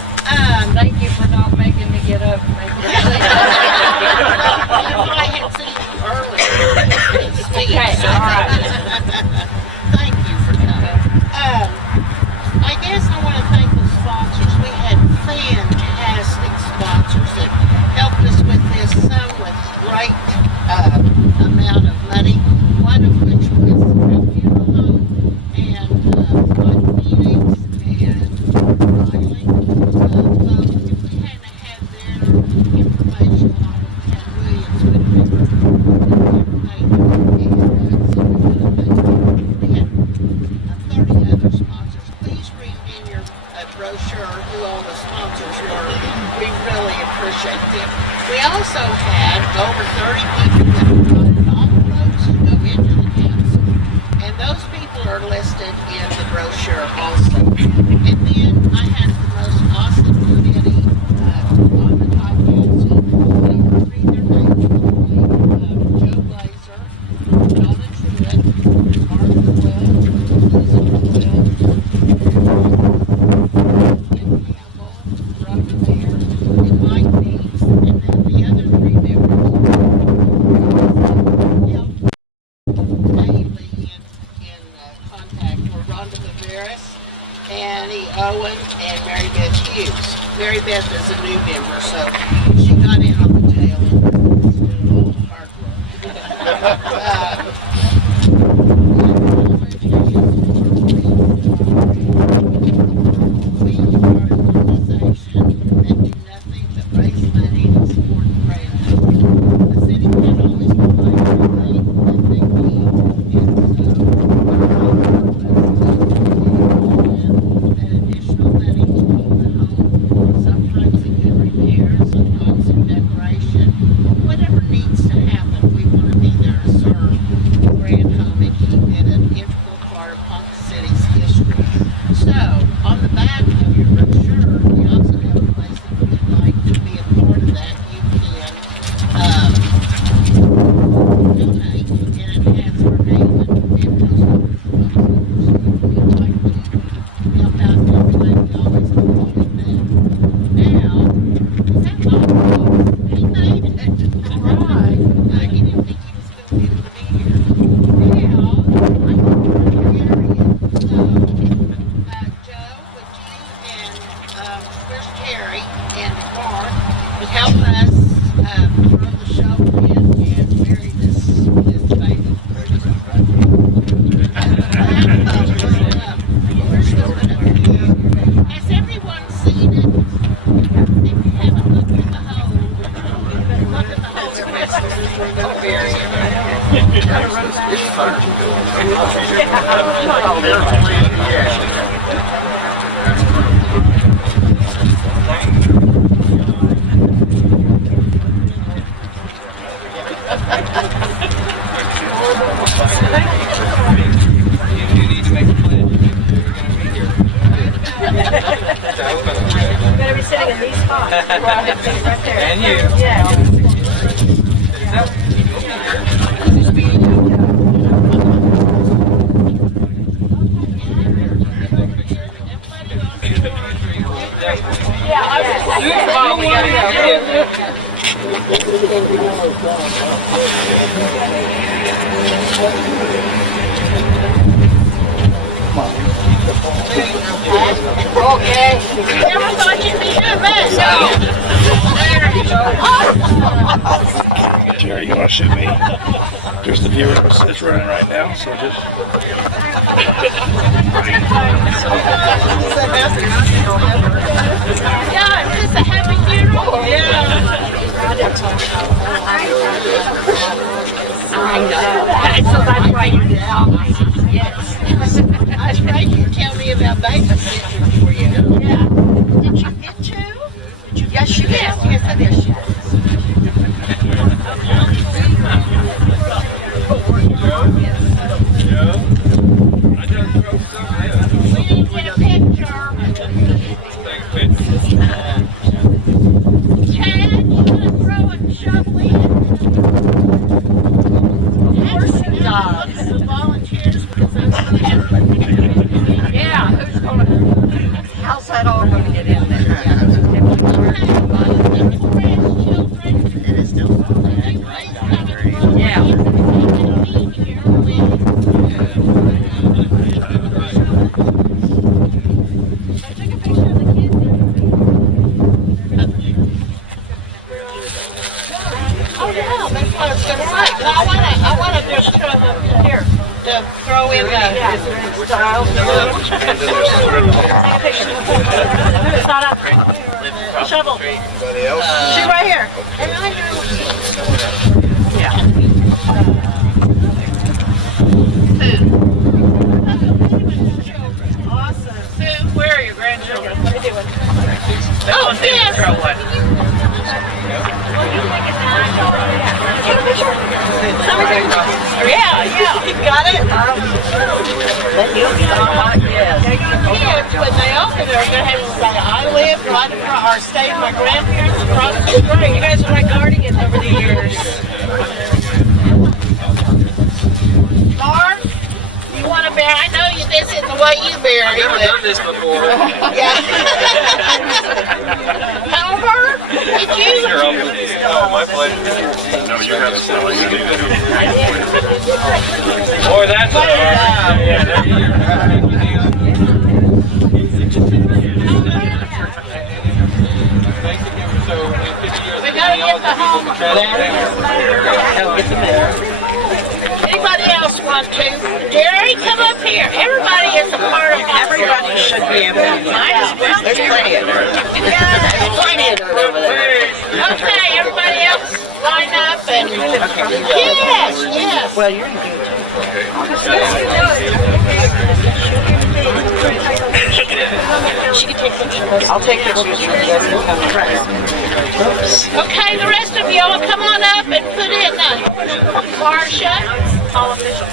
Thank you for not making me get up and make If I had seen you earlier, speak. Okay, all right. Thank you for coming. I guess I want to thank the sponsors. We had fantastic sponsors that helped us with this, some with great amount of money, one of which was a funeral home and fund meetings and Riley. If we hadn't had their information on Chad Williams would have been we had 30 other sponsors. Please read in your brochure who all the sponsors were. We really appreciate them. We also had over 30 people that were running envelopes to go into the council. And those people are listed in the brochure also. And then I had the most awesome committee on the top council. And I'm going to read their names quickly. Joe Glazer, Donna Truitt, Martha Will, Elizabeth Will, Kim Campbell, Roger Mayer, and Mike Dees. And then the other three members helped daily in contact were Rhonda Viveris, Annie Owen, and Mary Beth Hughes. Mary Beth is a new member, so she got in on the tail end and was doing all the hard work. We are an organization that do nothing but raise money and support the Grand Home. The city can always provide everything that they need, and so our purpose is that additional money to keep the home, sometimes in good repair, sometimes in decoration, whatever needs to happen, we want to be there to serve. Has everyone seen it? If you haven't looked in the hole, look in the hole. You need to make a pledge. You're gonna be sitting in these spots. Right there. And you. Yeah. Okay. Never thought you'd be doing that. Jerry, you want to shoot me? There's the viewer that's running right now, so just. Yeah, is this a happy funeral? I know. So that's why you Yes. I was afraid you'd tell me about babysitting for you. Yeah. Did you get to? Yes, you did. Yes, I did. We didn't get a picture. Chad, you want to throw a shovel in? Look at the volunteers because I'm going to have to. Yeah, who's gonna, how's that all gonna get in there? Oh yeah, that's what I was going to say. But I want to just here to throw in the style. It's not up. Shovel. Anybody else? She's right here. Awesome. Sue, where are your grandchildren? What are they doing? Oh, yes. Yeah, you got it? Kids, when they open it, they're going to have to say, I live right across, or stay with my grandparents across the street. You guys are like guardians over the years. Mark, you want to bury? I know you. This isn't the way you bury. I've never done this before. Yeah. However, did you? Oh, my pleasure. No, you have to smell it. Boy, that's We gotta get the home. Anybody else want to? Jerry, come up here. Everybody is a part of this. Everybody should be able to. There's plenty of it. There's plenty of it over there. Okay, everybody else line up and. Yes, yes. Well, you're good too. She can take pictures. I'll take your picture. Okay, the rest of y'all come on up and put in the Marsha. All official.